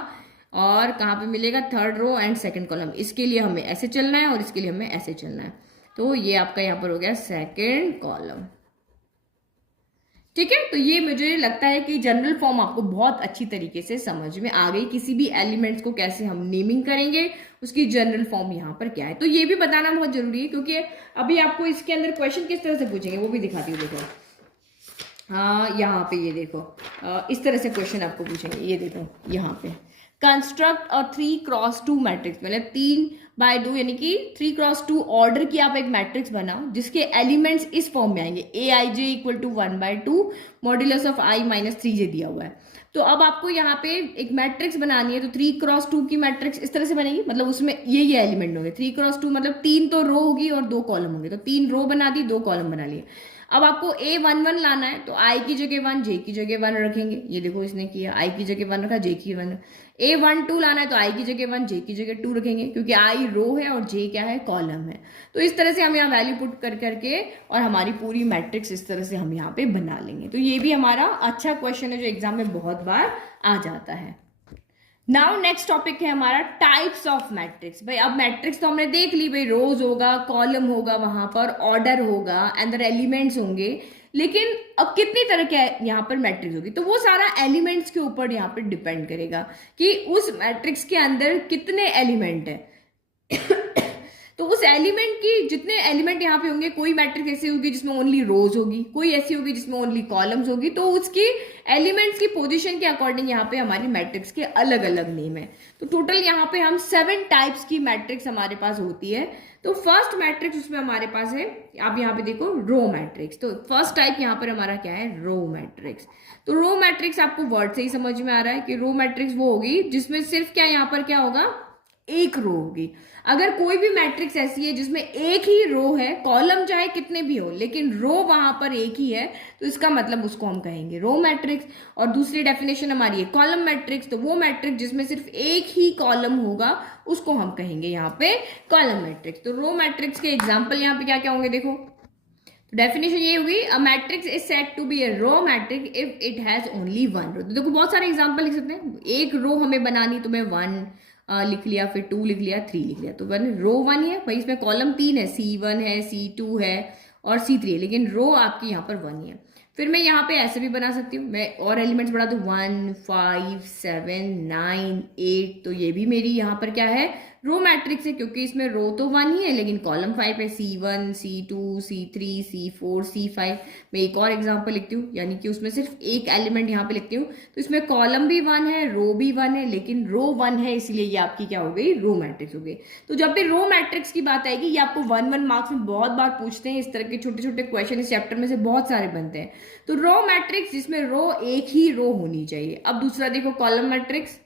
और कहाँ पे मिलेगा, third row and second column. इसके लिए हमें ऐसे चलना है और इसके लिए हमें ऐसे चलना है, तो ये आपका यहाँ पर हो गया सेकंड कॉलम। ठीक है, तो ये मुझे लगता है कि जनरल फॉर्म आपको बहुत अच्छी तरीके से समझ में आ गई। किसी भी एलिमेंट्स को कैसे हम नेमिंग करेंगे, उसकी जनरल फॉर्म यहाँ पर क्या है, तो ये भी बताना बहुत जरूरी है, क्योंकि अभी आपको इसके अंदर क्वेश्चन किस तरह से पूछेंगे वो भी दिखाती हूँ। देखो हाँ, यहाँ पे ये देखो इस तरह से क्वेश्चन आपको पूछेंगे, ये देखो यहाँ पे कंस्ट्रक्ट और 3x2 मैट्रिक्स, मतलब 3/2 यानी कि 3x2 ऑर्डर की आप एक मैट्रिक्स बनाओ जिसके एलिमेंट्स इस फॉर्म में आएंगे, AIJ = 1/2 modulus of I - 3J दिया हुआ है। तो अब आपको यहाँ पे एक मैट्रिक्स बनानी है, तो 3x2 की मैट्रिक्स इस तरह से बनेगी, मतलब उसमें ये एलिमेंट होंगे। 3x2 मतलब 3 तो रो होगी और 2 कॉलम होंगे, तो 3 रो बना दी, 2 कॉलम बना लिए। अब आपको A11 लाना है तो I की जगह 1, J की जगह 1 रखेंगे। ये देखो इसने किया, I की जगह 1 रखा, J की 1। A12 लाना है तो I की जगह 1, J की जगह 2 रखेंगे, क्योंकि I रो है और J क्या है, कॉलम है। तो इस तरह से हम यहाँ वैल्यू पुट कर करके और हमारी पूरी मैट्रिक्स इस तरह से हम यहाँ पे बना लेंगे। तो ये भी हमारा अच्छा क्वेश्चन है जो एग्जाम में बहुत बार आ जाता है। नाउ नेक्स्ट टॉपिक है हमारा टाइप्स ऑफ मैट्रिक्स। भाई अब मैट्रिक्स तो हमने देख ली, भाई रोज होगा, कॉलम होगा, वहां पर ऑर्डर होगा, अंदर एलिमेंट्स होंगे, लेकिन अब कितनी तरह के यहाँ पर मैट्रिक्स होगी, तो वो सारा एलिमेंट्स के ऊपर यहाँ पर डिपेंड करेगा कि उस मैट्रिक्स के अंदर कितने एलिमेंट है। तो उस एलिमेंट की जितने एलिमेंट यहाँ पे होंगे, कोई मैट्रिक्स ऐसी होगी जिसमें ओनली रोज होगी, कोई ऐसी होगी जिसमें ओनली कॉलम्स होगी, तो उसकी एलिमेंट्स की पोजीशन के अकॉर्डिंग यहाँ पे हमारी मैट्रिक्स के अलग अलग नेम है। तो टोटल यहाँ पे हम 7 टाइप्स की मैट्रिक्स हमारे पास होती है। तो फर्स्ट मैट्रिक्स उसमें हमारे पास है, आप यहाँ पे देखो, रो मैट्रिक्स। तो फर्स्ट टाइप यहाँ पर हमारा क्या है, रो मैट्रिक्स। तो रो मैट्रिक्स आपको वर्ड से ही समझ में आ रहा है कि रो मैट्रिक्स वो होगी जिसमें सिर्फ क्या यहाँ पर क्या होगा, एक रो होगी। अगर कोई भी मैट्रिक्स ऐसी है जिसमें एक ही रो है, कॉलम चाहे कितने भी हो लेकिन रो वहां पर एक ही है, तो इसका मतलब उसको हम कहेंगे रो मैट्रिक्स। और दूसरी डेफिनेशन हमारी है कॉलम मैट्रिक्स। तो वो मैट्रिक्स जिसमें सिर्फ एक ही कॉलम होगा उसको हम कहेंगे यहाँ पे कॉलम मैट्रिक्स। तो रो मैट्रिक्स के एग्जाम्पल यहाँ पे क्या क्या होंगे, देखो। तो डेफिनेशन ये होगी, a matrix is said to be a row matrix if it has only one row. तो देखो बहुत सारे एग्जांपल लिख सकते हैं। एक रो हमें बनानी, तो मैं 1 लिख लिया, फिर 2 लिख लिया, 3 लिख लिया, तो रो 1 ही है भाई। इसमें कॉलम 3 है, C1 है, C2 है और C3 है, लेकिन रो आपकी यहाँ पर 1 ही है। फिर मैं यहाँ पे ऐसे भी बना सकती हूँ, मैं और एलिमेंट्स बढ़ा दूँ, 1 5 7 9 8। तो ये भी मेरी यहाँ पर क्या है, रो मैट्रिक्स है, क्योंकि इसमें रो तो 1 ही है लेकिन कॉलम 5 है, C1 C2 C3 C4 C5। मैं एक और एग्जांपल लिखती हूँ, यानी कि उसमें सिर्फ एक एलिमेंट यहाँ पे लिखती हूँ। तो इसमें कॉलम भी 1 है, रो भी 1 है, लेकिन रो 1 है, इसलिए ये आपकी क्या हो गई, रो मैट्रिक्स हो गई। तो जब भी रो मैट्रिक्स की बात आएगी, ये आपको 1 मार्क्स में बहुत बार पूछते हैं। इस तरह के छोटे छोटे क्वेश्चन इस चैप्टर में से बहुत सारे बनते हैं। तो रो मैट्रिक्स जिसमें रो एक ही रो होनी चाहिए। अब दूसरा देखो, कॉलम मैट्रिक्स।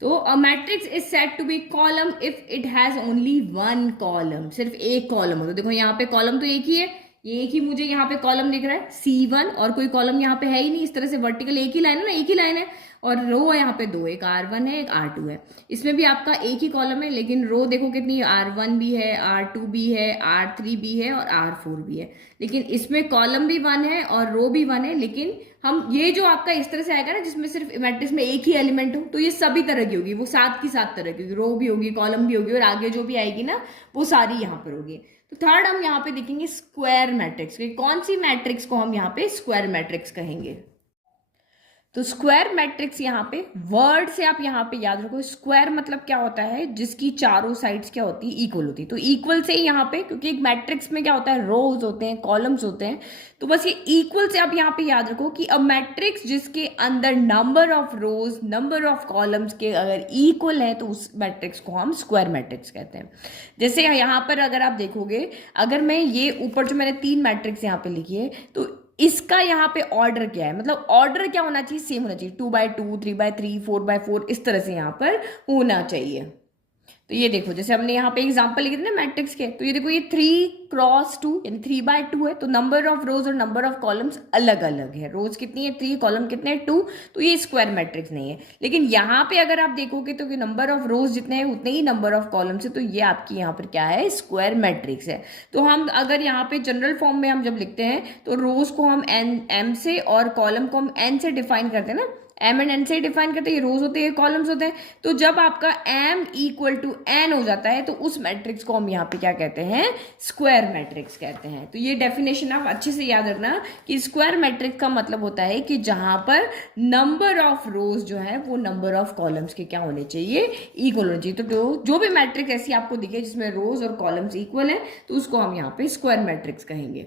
तो a matrix is said to be column if it has only 1 column. सिर्फ एक कॉलम हो। तो देखो यहाँ पे कॉलम तो एक ही है, ये एक ही मुझे यहाँ पे कॉलम दिख रहा है C1, और कोई कॉलम यहाँ पे है ही नहीं। इस तरह से वर्टिकल एक ही लाइन है ना, एक ही लाइन है, और रो यहाँ पे 2, एक R1 है, एक R2 है। इसमें भी आपका एक ही कॉलम है, लेकिन रो देखो कितनी, R1 भी है, R2 भी है, R3 भी है और R4 भी है। लेकिन इसमें कॉलम भी 1 है और रो भी 1 है। लेकिन हम ये जो आपका इस तरह से आएगा ना, जिसमें सिर्फ मैट्रिक्स में एक ही एलिमेंट हो, तो ये सभी तरह की होगी, वो 7 की 7 तरह की होगी। रो भी होगी, कॉलम भी होगी, और आगे जो भी आएगी ना वो सारी यहाँ पर होगी। तो थर्ड हम यहाँ पे देखेंगे स्क्वायर मैट्रिक्स। कौन सी मैट्रिक्स को हम यहाँ पे स्क्वायर मैट्रिक्स कहेंगे। तो स्क्वायर मैट्रिक्स यहाँ पे वर्ड से आप यहाँ पे याद रखो, स्क्वायर मतलब क्या होता है, जिसकी चारों साइड्स क्या होती है, इक्वल होती है। तो इक्वल से ही यहाँ पे, क्योंकि एक मैट्रिक्स में क्या होता है, रोज होते हैं, कॉलम्स होते हैं, तो बस ये इक्वल से आप यहाँ पे याद रखो कि अ मैट्रिक्स जिसके अंदर number of rose number of columns के अगर इक्वल है, तो उस मैट्रिक्स को हम स्क्वायर मैट्रिक्स कहते हैं। जैसे यहाँ पर अगर आप देखोगे, अगर मैं ये ऊपर जो मैंने 3 मैट्रिक्स यहाँ पे लिखी है, तो इसका यहाँ पे ऑर्डर क्या है, मतलब ऑर्डर क्या होना चाहिए, सेम होना चाहिए, 2x2 3x3 4x4, इस तरह से यहाँ पर होना चाहिए। तो ये देखो, जैसे हमने यहाँ पे एग्जांपल लिखे थे ना मैट्रिक्स के, तो ये देखो, ये 3x2 यानी 3x2 है। तो नंबर ऑफ रोज और नंबर ऑफ कॉलम्स अलग अलग है। रोज कितनी है 3, कॉलम कितने हैं 2, तो ये स्क्वायर मैट्रिक्स नहीं है। लेकिन यहाँ पे अगर आप देखोगे तो नंबर ऑफ रोज जितने हैं उतने ही नंबर ऑफ कॉलम्स है, तो ये आपकी यहाँ पर क्या है, स्क्वायर मैट्रिक्स है। तो हम अगर यहाँ पे जनरल फॉर्म में हम जब लिखते हैं, तो रोज को हम m से और कॉलम को हम n से डिफाइन करते हैं ना, m एंड n से डिफाइन करते हैं, ये रोज होते हैं, कॉलम्स होते हैं। तो जब आपका m इक्वल टू n हो जाता है, तो उस मैट्रिक्स को हम यहाँ पे क्या कहते हैं, स्क्वायर मैट्रिक्स कहते हैं। तो ये डेफिनेशन आप अच्छे से याद रखना कि स्क्वायर मैट्रिक्स का मतलब होता है कि जहां पर नंबर ऑफ रोज जो है वो नंबर ऑफ कॉलम्स के क्या होने चाहिए, इक्वल होने चाहिए। तो जो भी मैट्रिक्स ऐसी आपको दिखे जिसमें रोज और कॉलम्स इक्वल है, तो उसको हम यहाँ पे स्क्वायर मैट्रिक्स कहेंगे।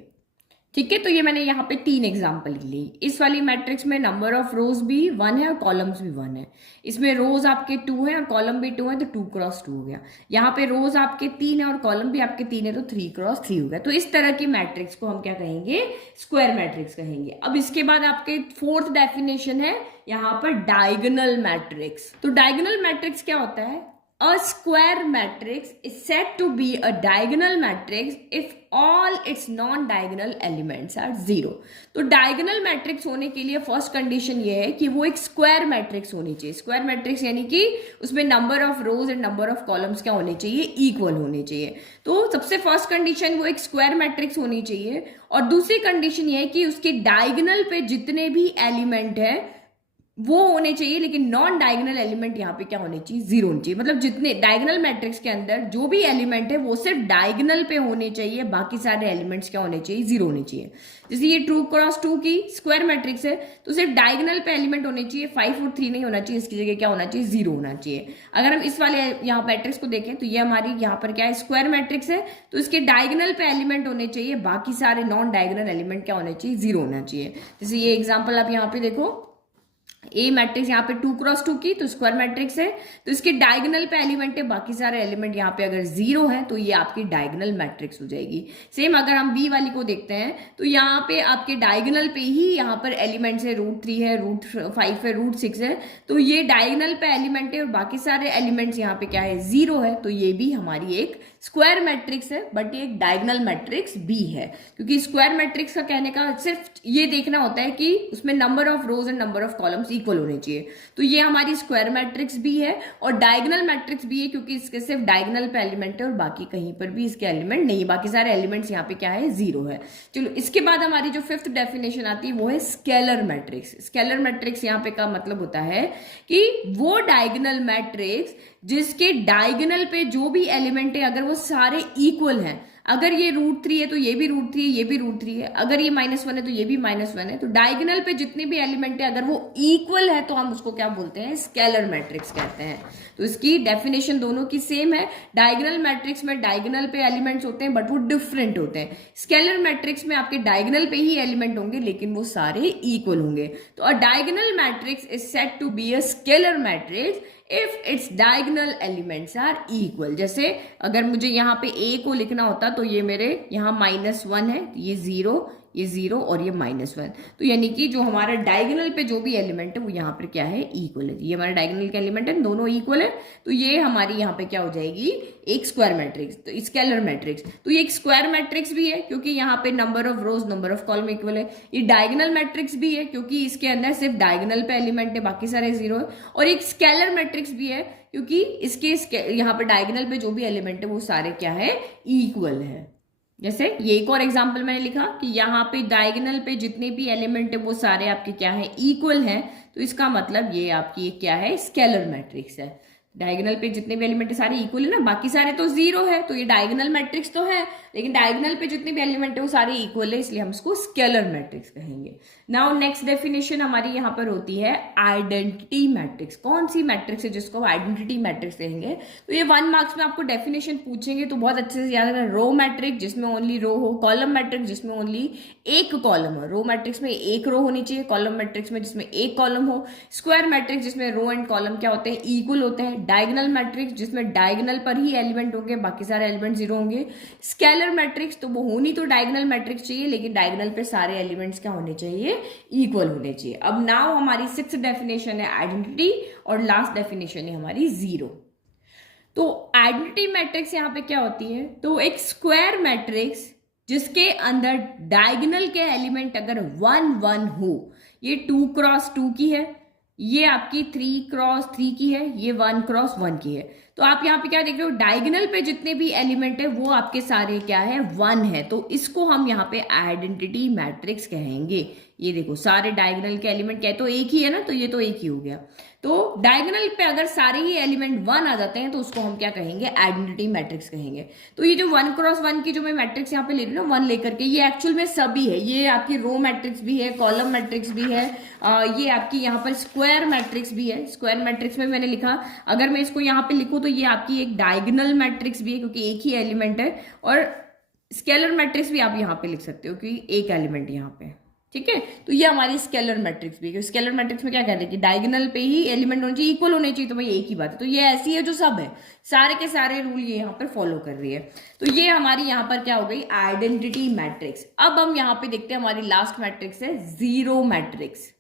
ठीक है, तो ये मैंने यहाँ पे 3 एग्जाम्पल ली। इस वाली मैट्रिक्स में नंबर ऑफ रोज भी 1 है और कॉलम्स भी 1 है। इसमें रोज आपके 2 हैं और कॉलम भी 2 है, तो 2x2 हो गया। यहाँ पे रोज आपके 3 है और कॉलम भी आपके 3 है, तो 3x3 हो गया। तो इस तरह की मैट्रिक्स को हम क्या कहेंगे, स्क्वायर मैट्रिक्स कहेंगे। अब इसके बाद आपके 4th डेफिनेशन है यहाँ पर डायगोनल मैट्रिक्स। तो डायगोनल मैट्रिक्स क्या होता है, A square matrix is said to be a diagonal matrix if all its non-diagonal elements are zero. तो डायगोनल मैट्रिक्स होने के लिए फर्स्ट कंडीशन ये है कि वो एक स्क्वायर मैट्रिक्स होनी चाहिए. स्क्वायर मैट्रिक्स यानी कि उसमें number of rose and number of columns क्या होने चाहिए, इक्वल होने चाहिए. तो सबसे फर्स्ट कंडीशन वो एक स्क्वायर मैट्रिक्स होनी चाहिए. और दूसरी कंडीशन ये है कि उसके डायगोनल पे जितने भी एलिमेंट है वो होने चाहिए, लेकिन नॉन डायगोनल एलिमेंट यहाँ पे क्या होने चाहिए, जीरो होने चाहिए. मतलब जितने डायगोनल मैट्रिक्स के अंदर जो भी एलिमेंट है वो सिर्फ डायगोनल पे होने चाहिए, बाकी सारे एलिमेंट्स क्या होने चाहिए, जीरो होने चाहिए. जैसे ये 2 क्रॉस 2 की स्क्वायर मैट्रिक्स है तो सिर्फ डायगोनल पे एलिमेंट होने चाहिए, 5 और 3 नहीं होना चाहिए, इसकी जगह क्या होना चाहिए, जीरो होना चाहिए. अगर हम इस वाले यहाँ मैट्रिक्स को देखें तो ये हमारी यहाँ पर क्या है, स्क्वायर मैट्रिक्स है, तो इसके डायगोनल पे एलिमेंट होने चाहिए, बाकी सारे नॉन डायगोनल एलिमेंट क्या होने चाहिए, जीरो होना चाहिए. जैसे ये एग्जाम्पल आप यहाँ पे देखो, ए मैट्रिक्स यहाँ पे 2 क्रॉस 2 की, तो स्क्वायर मैट्रिक्स है, तो इसके डायगोनल पे एलिमेंट है, बाकी सारे एलिमेंट यहाँ पे अगर जीरो है तो ये आपकी डायगोनल मैट्रिक्स हो जाएगी. सेम अगर हम बी वाली को देखते हैं तो यहाँ पे आपके डायगोनल पे ही यहाँ पर एलिमेंट्स है, √3 है, √5 है, √6 है, तो ये डायगोनल पे एलिमेंट है और बाकी सारे एलिमेंट्स यहाँ पे क्या है, जीरो है, तो ये भी हमारी एक स्क्वायर मैट्रिक्स है, बट ये एक डायगोनल मैट्रिक्स भी है. क्योंकि स्क्वायर मैट्रिक्स का कहने का सिर्फ ये देखना होता है कि उसमें number of rose and number of columns equal होने चाहिए. तो ये हमारी स्क्वायर मैट्रिक्स भी है और डायगोनल मैट्रिक्स भी है, क्योंकि इसके सिर्फ डायगोनल पे एलिमेंट है और बाकी कहीं पर भी इसके एलिमेंट नहीं, बाकी सारे एलिमेंट्स यहाँ पे क्या है, जीरो है. चलो इसके बाद हमारी जो फिफ्थ डेफिनेशन आती है वो है स्केलर मैट्रिक्स. स्केलर मैट्रिक्स यहाँ पे का मतलब होता है कि वो डायगोनल मैट्रिक्स जिसके डायगोनल पे जो भी एलिमेंट है अगर वो सारे इक्वल हैं, अगर ये √3 है तो ये भी √3 है, ये भी √3 है, अगर ये -1 है तो ये भी -1 है, तो डायगोनल पे जितने भी एलिमेंट है अगर वो इक्वल है तो हम उसको क्या बोलते हैं, स्केलर मैट्रिक्स कहते हैं. तो इसकी डेफिनेशन दोनों की सेम है. डायगोनल मैट्रिक्स में डायगोनल पे एलिमेंट्स होते हैं बट वो डिफरेंट होते हैं. स्केलर मैट्रिक्स में आपके डायगोनल पे ही एलिमेंट होंगे लेकिन वो सारे इक्वल होंगे. तो a diagonal matrix is said to be a scalar matrix if its diagonal elements are equal. जैसे अगर मुझे यहाँ पे ए को लिखना होता तो ये मेरे यहाँ -1 है, ये 0, ये 0 और ये -1, तो यानी कि जो हमारा डायगोनल पे जो भी एलिमेंट है वो यहाँ पर क्या है, इक्वल है. ये हमारा डायगोनल के एलिमेंट है, दोनों इक्वल है, तो ये हमारी यहाँ पे क्या हो जाएगी, एक स्क्वायर मैट्रिक्स, तो स्केलर मैट्रिक्स. तो ये एक स्क्वायर मैट्रिक्स भी है क्योंकि यहाँ पे number of rose number of column equal है. ये डायगोनल मैट्रिक्स भी है क्योंकि इसके अंदर सिर्फ डायगोनल पे एलिमेंट है, बाकी सारे जीरो है. और एक स्केलर मैट्रिक्स भी है क्योंकि इसके यहाँ पे डायगोनल पे जो भी एलिमेंट है वो सारे क्या है, इक्वल है. जैसे ये एक और एग्जांपल मैंने लिखा कि यहाँ पे डायगोनल पे जितने भी एलिमेंट है वो सारे आपके क्या है, इक्वल हैं, तो इसका मतलब ये आपकी क्या है, स्केलर मैट्रिक्स है. डायगोनल पे जितने भी एलिमेंट है सारे इक्वल है ना, बाकी सारे तो जीरो है, तो ये डायगोनल मैट्रिक्स तो है, लेकिन डायगोनल पे जितने भी एलिमेंट है वो सारे इक्वल है, इसलिए हम इसको स्केलर मैट्रिक्स कहेंगे. नाउ नेक्स्ट डेफिनेशन हमारी यहाँ पर होती है आइडेंटिटी मैट्रिक्स. कौन सी मैट्रिक्स है जिसको आइडेंटिटी मैट्रिक्स कहेंगे, तो ये 1 मार्क्स में आपको डेफिनेशन पूछेंगे तो बहुत अच्छे से याद रखना. रो मैट्रिक्स जिसमें ओनली रो हो, कॉलम मैट्रिक्स जिसमें ओनली एक कॉलम हो. रो मैट्रिक्स में एक रो होनी चाहिए, कॉलम मैट्रिक्स में जिसमें एक कॉलम हो. स्क्वायर मैट्रिक्स जिसमें रो एंड कॉलम क्या होते हैं, इक्वल होते हैं. डायगोनल मैट्रिक्स जिसमें डायगोनल पर ही एलिमेंट होंगे, बाकी सारे एलिमेंट जीरो होंगे. स्केलर मैट्रिक्स तो वो होनी तो डायगोनल मैट्रिक्स चाहिए, लेकिन डायगोनल पे सारे एलिमेंट्स क्या होने चाहिए, इक्वल होने चाहिए. अब नाउ हमारी 6th डेफिनेशन है आइडेंटिटी और लास्ट डेफिनेशन है हमारी जीरो. तो आइडेंटिटी मैट्रिक्स यहाँ पे क्या होती है, तो एक स्क्वायर मैट्रिक्स जिसके अंदर डायगोनल के एलिमेंट अगर 1 1 हो, ये 2 क्रॉस 2 की है, ये आपकी 3 क्रॉस 3 की है, ये 1 क्रॉस 1 की है. तो आप यहाँ पे क्या देख रहे हो, डायगोनल पे जितने भी एलिमेंट है वो आपके सारे क्या है, 1 है, तो इसको हम यहाँ पे आइडेंटिटी मैट्रिक्स कहेंगे. ये देखो सारे डायगोनल के एलिमेंट क्या है, तो एक ही है ना, तो ये तो एक ही हो गया. तो डायगोनल पे अगर सारे ही एलिमेंट 1 आ जाते हैं तो उसको हम क्या कहेंगे, आइडेंटिटी मैट्रिक्स कहेंगे. तो ये जो 1 क्रॉस 1 की जो मैं मैट्रिक्स यहाँ पे ले रही हूँ ना, 1 लेकर के, ये एक्चुअल में सभी है. ये आपकी रो मैट्रिक्स भी है, कॉलम मैट्रिक्स भी है, ये आपकी यहाँ पर स्क्वायर मैट्रिक्स भी है. स्क्वायर मैट्रिक्स में मैंने लिखा, अगर मैं इसको यहाँ पे लिखूँ तो ये आपकी एक डायगोनल मैट्रिक्स भी है क्योंकि एक ही एलिमेंट है. और स्केलर मैट्रिक्स भी आप यहाँ पे लिख सकते हो क्योंकि एक एलिमेंट यहाँ पे, ठीक है. तो ये हमारी स्केलर मैट्रिक्स भी है. स्केलर मैट्रिक्स में क्या कहते हैं कि डायगोनल पे ही एलिमेंट होने चाहिए, इक्वल होने चाहिए, तो भाई एक ही बात है. तो ये ऐसी है जो सब है, सारे के सारे रूल ये यहाँ पर फॉलो कर रही है. तो ये हमारी यहाँ पर क्या हो गई, आइडेंटिटी मैट्रिक्स. अब हम यहाँ पे देखते हैं हमारी लास्ट मैट्रिक्स है जीरो मैट्रिक्स.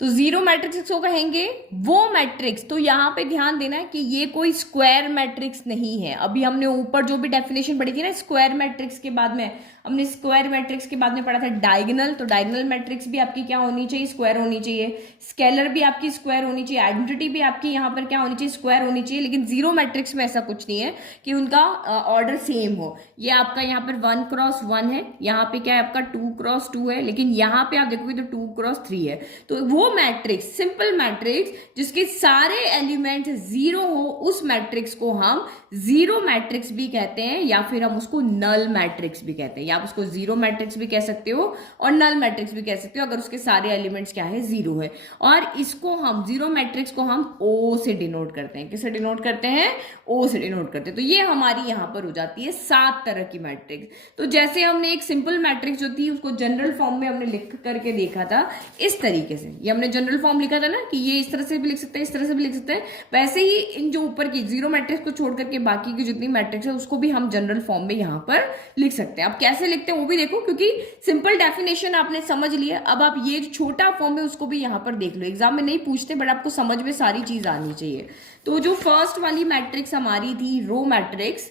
तो जीरो मैट्रिक्स किसको कहेंगे, वो मैट्रिक्स। तो यहाँ पे ध्यान देना है कि ये कोई स्क्वायर मैट्रिक्स नहीं है। अभी हमने ऊपर जो भी डेफिनेशन पढ़ी थी ना स्क्वायर मैट्रिक्स के बाद में, हमने स्क्वायर मैट्रिक्स के बाद में पढ़ा था डायगोनल। तो डायगोनल मैट्रिक्स भी आपकी क्या होनी चाहिए, स्क्वायर होनी चाहिए। स्केलर भी आपकी स्क्वायर होनी चाहिए। आइडेंटिटी भी आपकी यहाँ पर क्या होनी चाहिए, स्क्वायर होनी चाहिए। लेकिन जीरो मैट्रिक्स में ऐसा कुछ नहीं है कि उनका ऑर्डर सेम हो। ये आपका यहाँ पर 1x1 है, यहाँ पे क्या है आपका 2x2 है, लेकिन यहाँ पे आप देखोगे तो 2x3 है। तो वो मैट्रिक्स, सिंपल मैट्रिक्स जिसके सारे एलिमेंट जीरो हो, उस मैट्रिक्स को हम जीरो मैट्रिक्स भी कहते हैं, या फिर हम उसको नल मैट्रिक्स भी कहते हैं। या आप उसको जीरो मैट्रिक्स भी कह सकते हो और नल मैट्रिक्स भी कह सकते हो अगर उसके सारे एलिमेंट्स क्या है, जीरो है। और इसको हम जीरो मैट्रिक्स को हम ओ से डिनोट करते हैं। किससे डिनोट करते हैं, ओ से डिनोट करते हैं। तो ये हमारी यहां पर हो जाती है 7 तरह की मैट्रिक्स। तो जैसे हमने एक सिंपल मैट्रिक्स जो थी उसको जनरल फॉर्म में हमने लिख करके देखा था इस तरीके से, ये हमने जनरल फॉर्म लिखा था ना कि ये इस तरह से भी लिख सकते हैं, इस तरह से भी लिख सकते हैं। वैसे ही इन जो ऊपर की जीरो मैट्रिक्स को छोड़ करके बाकी की जितनी मैट्रिक्स है उसको भी हम जनरल फॉर्म में यहाँ पर लिख सकते हैं। अब कैसे लिखते हैं वो भी देखो, क्योंकि सिंपल डेफिनेशन आपने समझ लिया। अब आप ये जो छोटा फॉर्म है उसको भी यहाँ पर देख लो। एग्जाम में नहीं पूछते बट आपको समझ में सारी चीज आनी चाहिए। तो जो फर्स्ट वाली मैट्रिक्स हमारी थी रो मैट्रिक्स,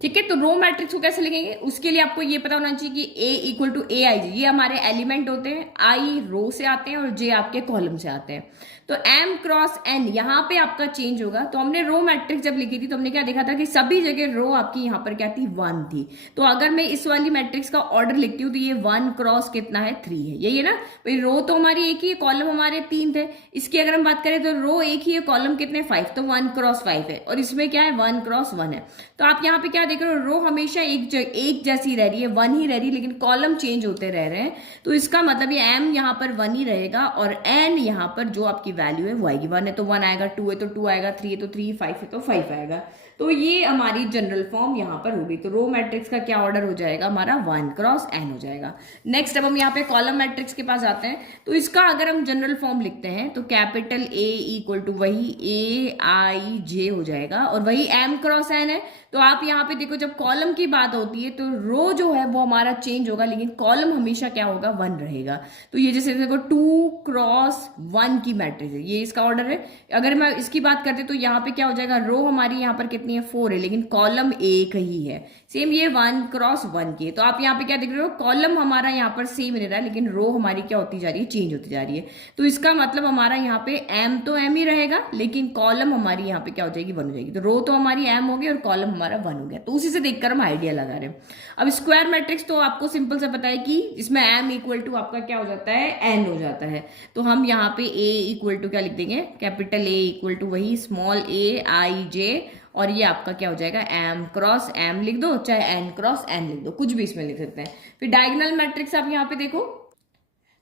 ठीक है। तो रो मैट्रिक्स को कैसे लिखेंगे, उसके लिए आपको ये पता होना चाहिए कि A इक्वल टू ए आई जे, ये हमारे एलिमेंट होते हैं। आई रो से आते हैं और जे आपके कॉलम से आते हैं। तो M क्रॉस N यहाँ पे आपका चेंज होगा। तो हमने रो मैट्रिक्स जब लिखी थी तो हमने क्या देखा था कि सभी जगह रो आपकी यहाँ पर क्या थी, 1 थी। तो अगर मैं इस वाली मैट्रिक्स का ऑर्डर लिखती हूँ तो ये 1 क्रॉस कितना है, 3 है। यही है ना भाई, रो तो हमारी एक ही है, कॉलम हमारे 3 थे। इसकी अगर हम बात करें तो रो एक ही है, कॉलम कितने 5, तो 1 क्रॉस 5 है। और इसमें क्या है 1 क्रॉस 1 है। तो आप यहाँ पे क्या देख रहे हो, रो हमेशा एक जैसी रह रही है, 1 ही रह रही है, लेकिन कॉलम चेंज होते रह रहे हैं। तो इसका मतलब ये M यहाँ पर 1 ही रहेगा और N यहाँ पर जो आपकी वैल्यू है वो आएगी। 1 है तो 1 आएगा, 2 है तो 2 आएगा, 3 है तो 3, 5 है तो 5 आएगा। तो ये हमारी जनरल फॉर्म यहाँ पर होगी। तो रो मैट्रिक्स का क्या ऑर्डर हो जाएगा हमारा, 1 क्रॉस n हो जाएगा। नेक्स्ट अब हम यहाँ पे कॉलम मैट्रिक्स के पास आते हैं। तो इसका अगर हम जनरल फॉर्म लिखते हैं तो कैपिटल A इक्वल टू वही A I J हो जाएगा और वही M क्रॉस n है। तो आप यहाँ पे देखो जब कॉलम की बात होती है तो रो जो है वो हमारा चेंज होगा, लेकिन कॉलम हमेशा क्या होगा, 1 रहेगा। तो ये जैसे देखो 2 क्रॉस 1 की मैट्रिक्स है, ये इसका ऑर्डर है। अगर मैं इसकी बात करते तो यहाँ पे क्या हो जाएगा, रो हमारी यहाँ पर कितनी है, 4 है, लेकिन कॉलम एक ही है। सेम ये 1 क्रॉस 1 की है। तो आप यहाँ पे क्या देख रहे हो, कॉलम हमारा यहाँ पर सेम रह रहा है, लेकिन रो हमारी क्या होती जा रही है, चेंज होती जा रही है। तो इसका मतलब हमारा यहाँ पे M तो M ही रहेगा, लेकिन कॉलम हमारी यहाँ पे क्या हो जाएगी, 1 हो जाएगी। तो रो तो हमारी M हो गई और कॉलम हमारा 1 हो गया। तो उसी से देखकर हम आइडिया लगा रहे हैं। अब स्क्वायर मैट्रिक्स तो आपको सिंपल से पता है कि इसमें M इक्वल टू आपका क्या हो जाता है, N हो जाता है। तो हम यहाँ पे A इक्वल टू क्या लिख देंगे, कैपिटल A इक्वल टू वही स्मॉल a I J, और ये आपका क्या हो जाएगा, M क्रॉस M लिख दो, चाहे N क्रॉस N लिख दो, कुछ भी इसमें लिख सकते हैं। फिर डायगोनल मैट्रिक्स आप यहाँ पे देखो।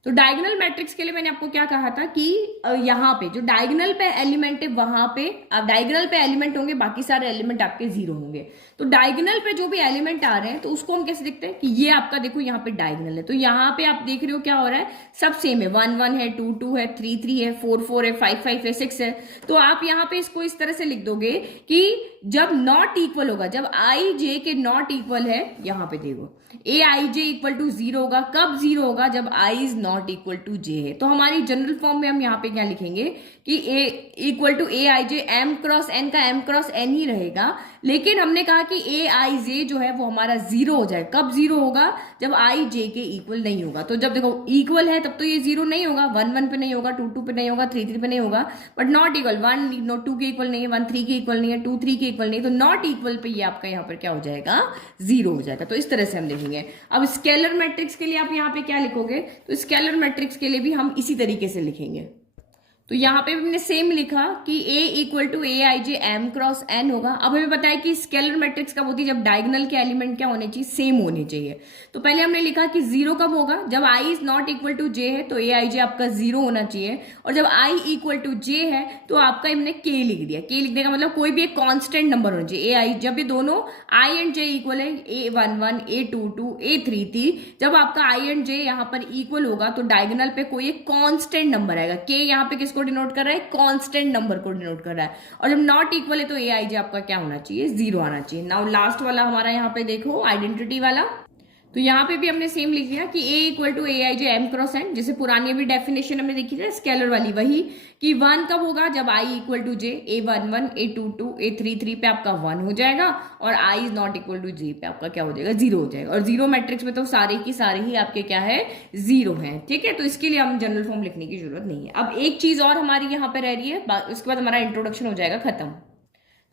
तो डायगोनल मैट्रिक्स के लिए मैंने आपको क्या कहा था कि यहाँ पे जो डायगोनल पे एलिमेंट है वहां पे आप डायगोनल पे एलिमेंट होंगे, बाकी सारे एलिमेंट आपके जीरो होंगे। तो डायगोनल पे जो भी एलिमेंट आ रहे हैं तो उसको हम कैसे देखते हैं कि ये आपका देखो यहाँ पे डायगोनल है। तो यहाँ पे आप देख रहे हो क्या हो रहा है, सब सेम है, 1 1 है, 2 2 है, 3 3 है, 4 4 है, 5 5 है, 6 है। तो आप यहाँ पे इसको इस तरह से लिख दोगे कि जब नॉट इक्वल होगा, जब आई जे के नॉट इक्वल है, यहाँ पे देखो ए आई जे इक्वल टू 0 होगा। कब 0 होगा, जब I is not equal to जे है। तो हमारी जनरल फॉर्म में हम यहाँ पे क्या लिखेंगे कि A equal to A I J, M cross N का एम क्रॉस एन ही रहेगा, लेकिन हमने कहा कि ए आई जे जो है वो हमारा 0 हो जाए। कब 0 होगा, जब आई जे के इक्वल नहीं होगा। तो जब देखो इक्वल है तब तो ये 0 नहीं होगा, 1 1 पे नहीं होगा, 2 2 पे नहीं होगा, 3 3 पे नहीं होगा। बट नॉट इक्वल, 1 2 के इक्वल नहीं है, 1 3 के इक्वल नहीं है, 2 3 के इक्वल नहीं है। तो नॉट इक्वल पे ये आपका यहाँ पर क्या हो जाएगा, 0 हो जाएगा। तो इस तरह से हम लिखेंगे। अब स्केलर मैट्रिक्स के लिए आप यहाँ पे क्या लिखोगे, तो स्केलर मैट्रिक्स के लिए भी हम इसी तरीके से लिखेंगे। तो यहाँ पे हमने सेम लिखा कि A equal to A I J M cross n होगा। अब हमें पता है कि स्केलर मैट्रिक्स कब होती है, जब डायगोनल के एलिमेंट क्या होने चाहिए, सेम होने चाहिए। तो पहले हमने लिखा कि 0 कब होगा, जब I is not equal to J है तो ए आई जे आपका 0 होना चाहिए। और जब I इक्वल टू J है तो आपका हमने K लिख दिया। K लिखने का मतलब कोई भी एक कॉन्स्टेंट नंबर होना चाहिए। AI जब ये दोनों I एंड J इक्वल है, A11 A22 A33, जब आपका I एंड J यहाँ पर इक्वल होगा तो डायगोनल पे कोई एक कॉन्स्टेंट नंबर आएगा। K यहाँ पे किसको डिनोट कर रहा है, कांस्टेंट नंबर को डिनोट कर रहा है। और जब नॉट इक्वल है तो ए आई जे आपका क्या होना चाहिए, 0 आना चाहिए। नाउ लास्ट वाला हमारा यहाँ पे देखो आइडेंटिटी वाला। तो यहाँ पे भी हमने सेम लिख दिया कि A equal to A I J M cross n, जैसे पुरानी अभी डेफिनेशन हमने देखी थी स्केलर वाली, वही कि 1 कब होगा, जब I equal to J, A11 A22 A33 पे आपका 1 हो जाएगा और I is not equal to J पे आपका क्या हो जाएगा, 0 हो जाएगा। और 0 मैट्रिक्स में तो सारे की सारे ही आपके क्या है, 0 है। ठीक है, तो इसके लिए हम जनरल फॉर्म लिखने की जरूरत नहीं है। अब एक चीज और हमारी यहाँ पे रह रही है, उसके बाद हमारा इंट्रोडक्शन हो जाएगा खत्म।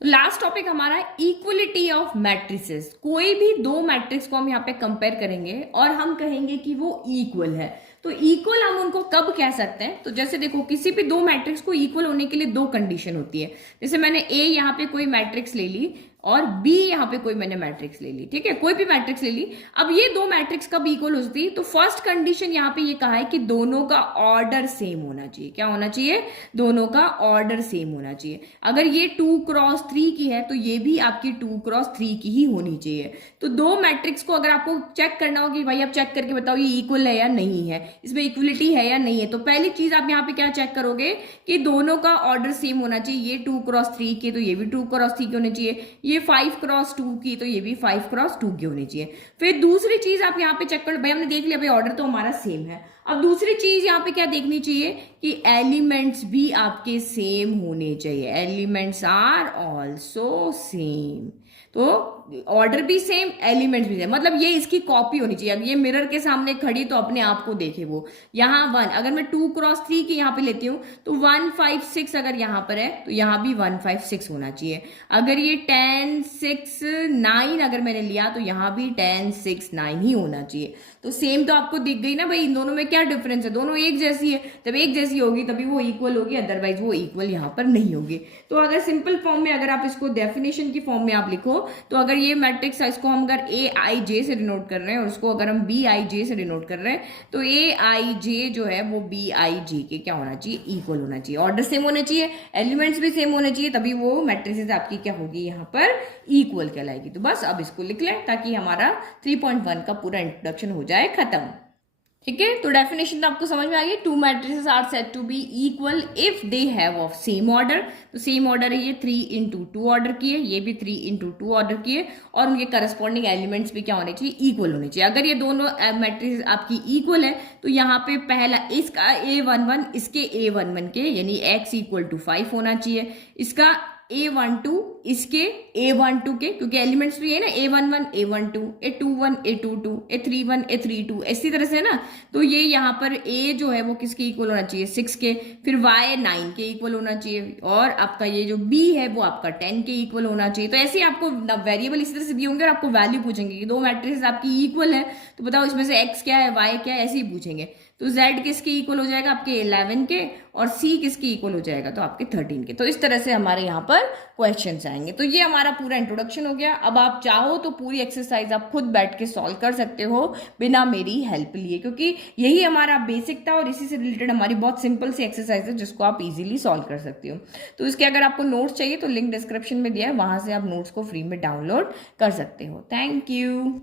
तो लास्ट टॉपिक हमारा इक्वलिटी ऑफ मैट्रिसेस। कोई भी दो मैट्रिक्स को हम यहाँ पे कंपेयर करेंगे और हम कहेंगे कि वो इक्वल है। तो इक्वल हम उनको कब कह सकते हैं, तो जैसे देखो किसी भी दो मैट्रिक्स को इक्वल होने के लिए दो कंडीशन होती है। जैसे मैंने ए यहाँ पे कोई मैट्रिक्स ले ली और बी यहाँ पे कोई मैंने मैट्रिक्स ले ली, ठीक है, कोई भी मैट्रिक्स ले ली। अब ये दो मैट्रिक्स कब इक्वल हो सकती है, तो फर्स्ट कंडीशन यहाँ पे ये कहा है कि दोनों का ऑर्डर सेम होना चाहिए। क्या होना चाहिए, दोनों का ऑर्डर सेम होना चाहिए। अगर ये 2x3 की है तो ये भी आपकी 2x3 की ही होनी चाहिए। तो दो मैट्रिक्स को अगर आपको चेक करना हो कि भाई आप चेक करके बताओ ये इक्वल है या नहीं है, इसमें इक्वलिटी है या नहीं है, तो पहली चीज आप यहाँ पे क्या चेक करोगे कि दोनों का ऑर्डर सेम होना चाहिए। ये 2x3 की तो ये भी 2x3 की होनी चाहिए, ये 5x2 की तो ये भी 5x2 की होनी चाहिए। फिर दूसरी चीज आप यहाँ पे चेक करो, भाई हमने देख लिया भाई ऑर्डर तो हमारा सेम है। अब दूसरी चीज यहाँ पे क्या देखनी चाहिए कि एलिमेंट्स भी आपके सेम होने चाहिए। एलिमेंट्स आर ऑल्सो सेम, तो ऑर्डर भी सेम, एलिमेंट्स भी सेम, मतलब ये इसकी कॉपी होनी चाहिए। अब ये मिरर के सामने खड़ी तो अपने आप को देखे वो। यहाँ 1, अगर मैं 2x3 की यहाँ पे लेती हूँ तो 1 5 6 अगर यहाँ पर है तो यहाँ भी 1 5 6 होना चाहिए। अगर ये 10 6 9 अगर मैंने लिया तो यहाँ भी 10 6 9 ही होना चाहिए। तो सेम तो आपको दिख गई ना भाई, इन दोनों में क्या डिफरेंस है, दोनों एक जैसी है। जब एक जैसी होगी तभी वो इक्वल होगी, अदरवाइज वो इक्वल यहाँ पर नहीं होगी। तो अगर सिंपल फॉर्म में अगर आप इसको डेफिनेशन की फॉर्म में आप लिखो तो अगर ये मैट्रिक्स है इसको हम अगर ए आई जे से डिनोट कर रहे हैं और उसको अगर हम बी आई जे से डिनोट कर रहे हैं तो ए आई जे जो है वो बी आई जे के क्या होना चाहिए, इक्वल होना चाहिए। ऑर्डर सेम होना चाहिए, एलिमेंट्स भी सेम होने चाहिए, तभी वो मैट्रिसेस आपकी क्या होगी यहाँ पर इक्वल कहलाएगी। तो बस अब इसको लिख लें ताकि हमारा 3.1 का पूरा इंट्रोडक्शन हो जाए खत्म। ठीक है, तो डेफिनेशन तो आपको समझ में आ गई। Two matrices are said to be equal if they have of same order. तो सेम ऑर्डर है ये 3x2 ऑर्डर की है, ये भी 3x2 ऑर्डर की है और उनके करस्पॉन्डिंग एलिमेंट्स भी क्या होने चाहिए, इक्वल होने चाहिए। अगर ये दोनों मैट्रिसेस आपकी इक्वल है तो यहाँ पे पहला इसका A11 इसके A11 के यानी x इक्वल टू 5 होना चाहिए, इसका A12 इसके A12 के, क्योंकि एलिमेंट्स भी है ना A11 A12 A21 A22 A31 A32 इसी तरह से ना। तो ये यहाँ पर A जो है वो किसके इक्वल होना चाहिए, 6 के, फिर Y 9 के इक्वल होना चाहिए और आपका ये जो B है वो आपका 10 के इक्वल होना चाहिए। तो ऐसे आपको वेरिएबल इसी तरह से दिए होंगे और आपको वैल्यू पूछेंगे कि दो मैट्रिसेस आपकी इक्वल है तो बताओ इसमें से X क्या है Y क्या है, ऐसे ही पूछेंगे। तो Z किसके इक्वल हो जाएगा, आपके 11 के, और C किसके इक्वल हो जाएगा, तो आपके 13 के। तो इस तरह से हमारे यहाँ पर क्वेश्चंस आएंगे। तो ये हमारा पूरा इंट्रोडक्शन हो गया। अब आप चाहो तो पूरी एक्सरसाइज आप खुद बैठ के सॉल्व कर सकते हो बिना मेरी हेल्प लिए, क्योंकि यही हमारा बेसिक था और इसी से रिलेटेड हमारी बहुत सिंपल सी एक्सरसाइज है जिसको आप इजीली सॉल्व कर सकते हो। तो इसके अगर आपको नोट्स चाहिए तो लिंक डिस्क्रिप्शन में दिया है, वहां से आप नोट्स को फ्री में डाउनलोड कर सकते हो। Thank you.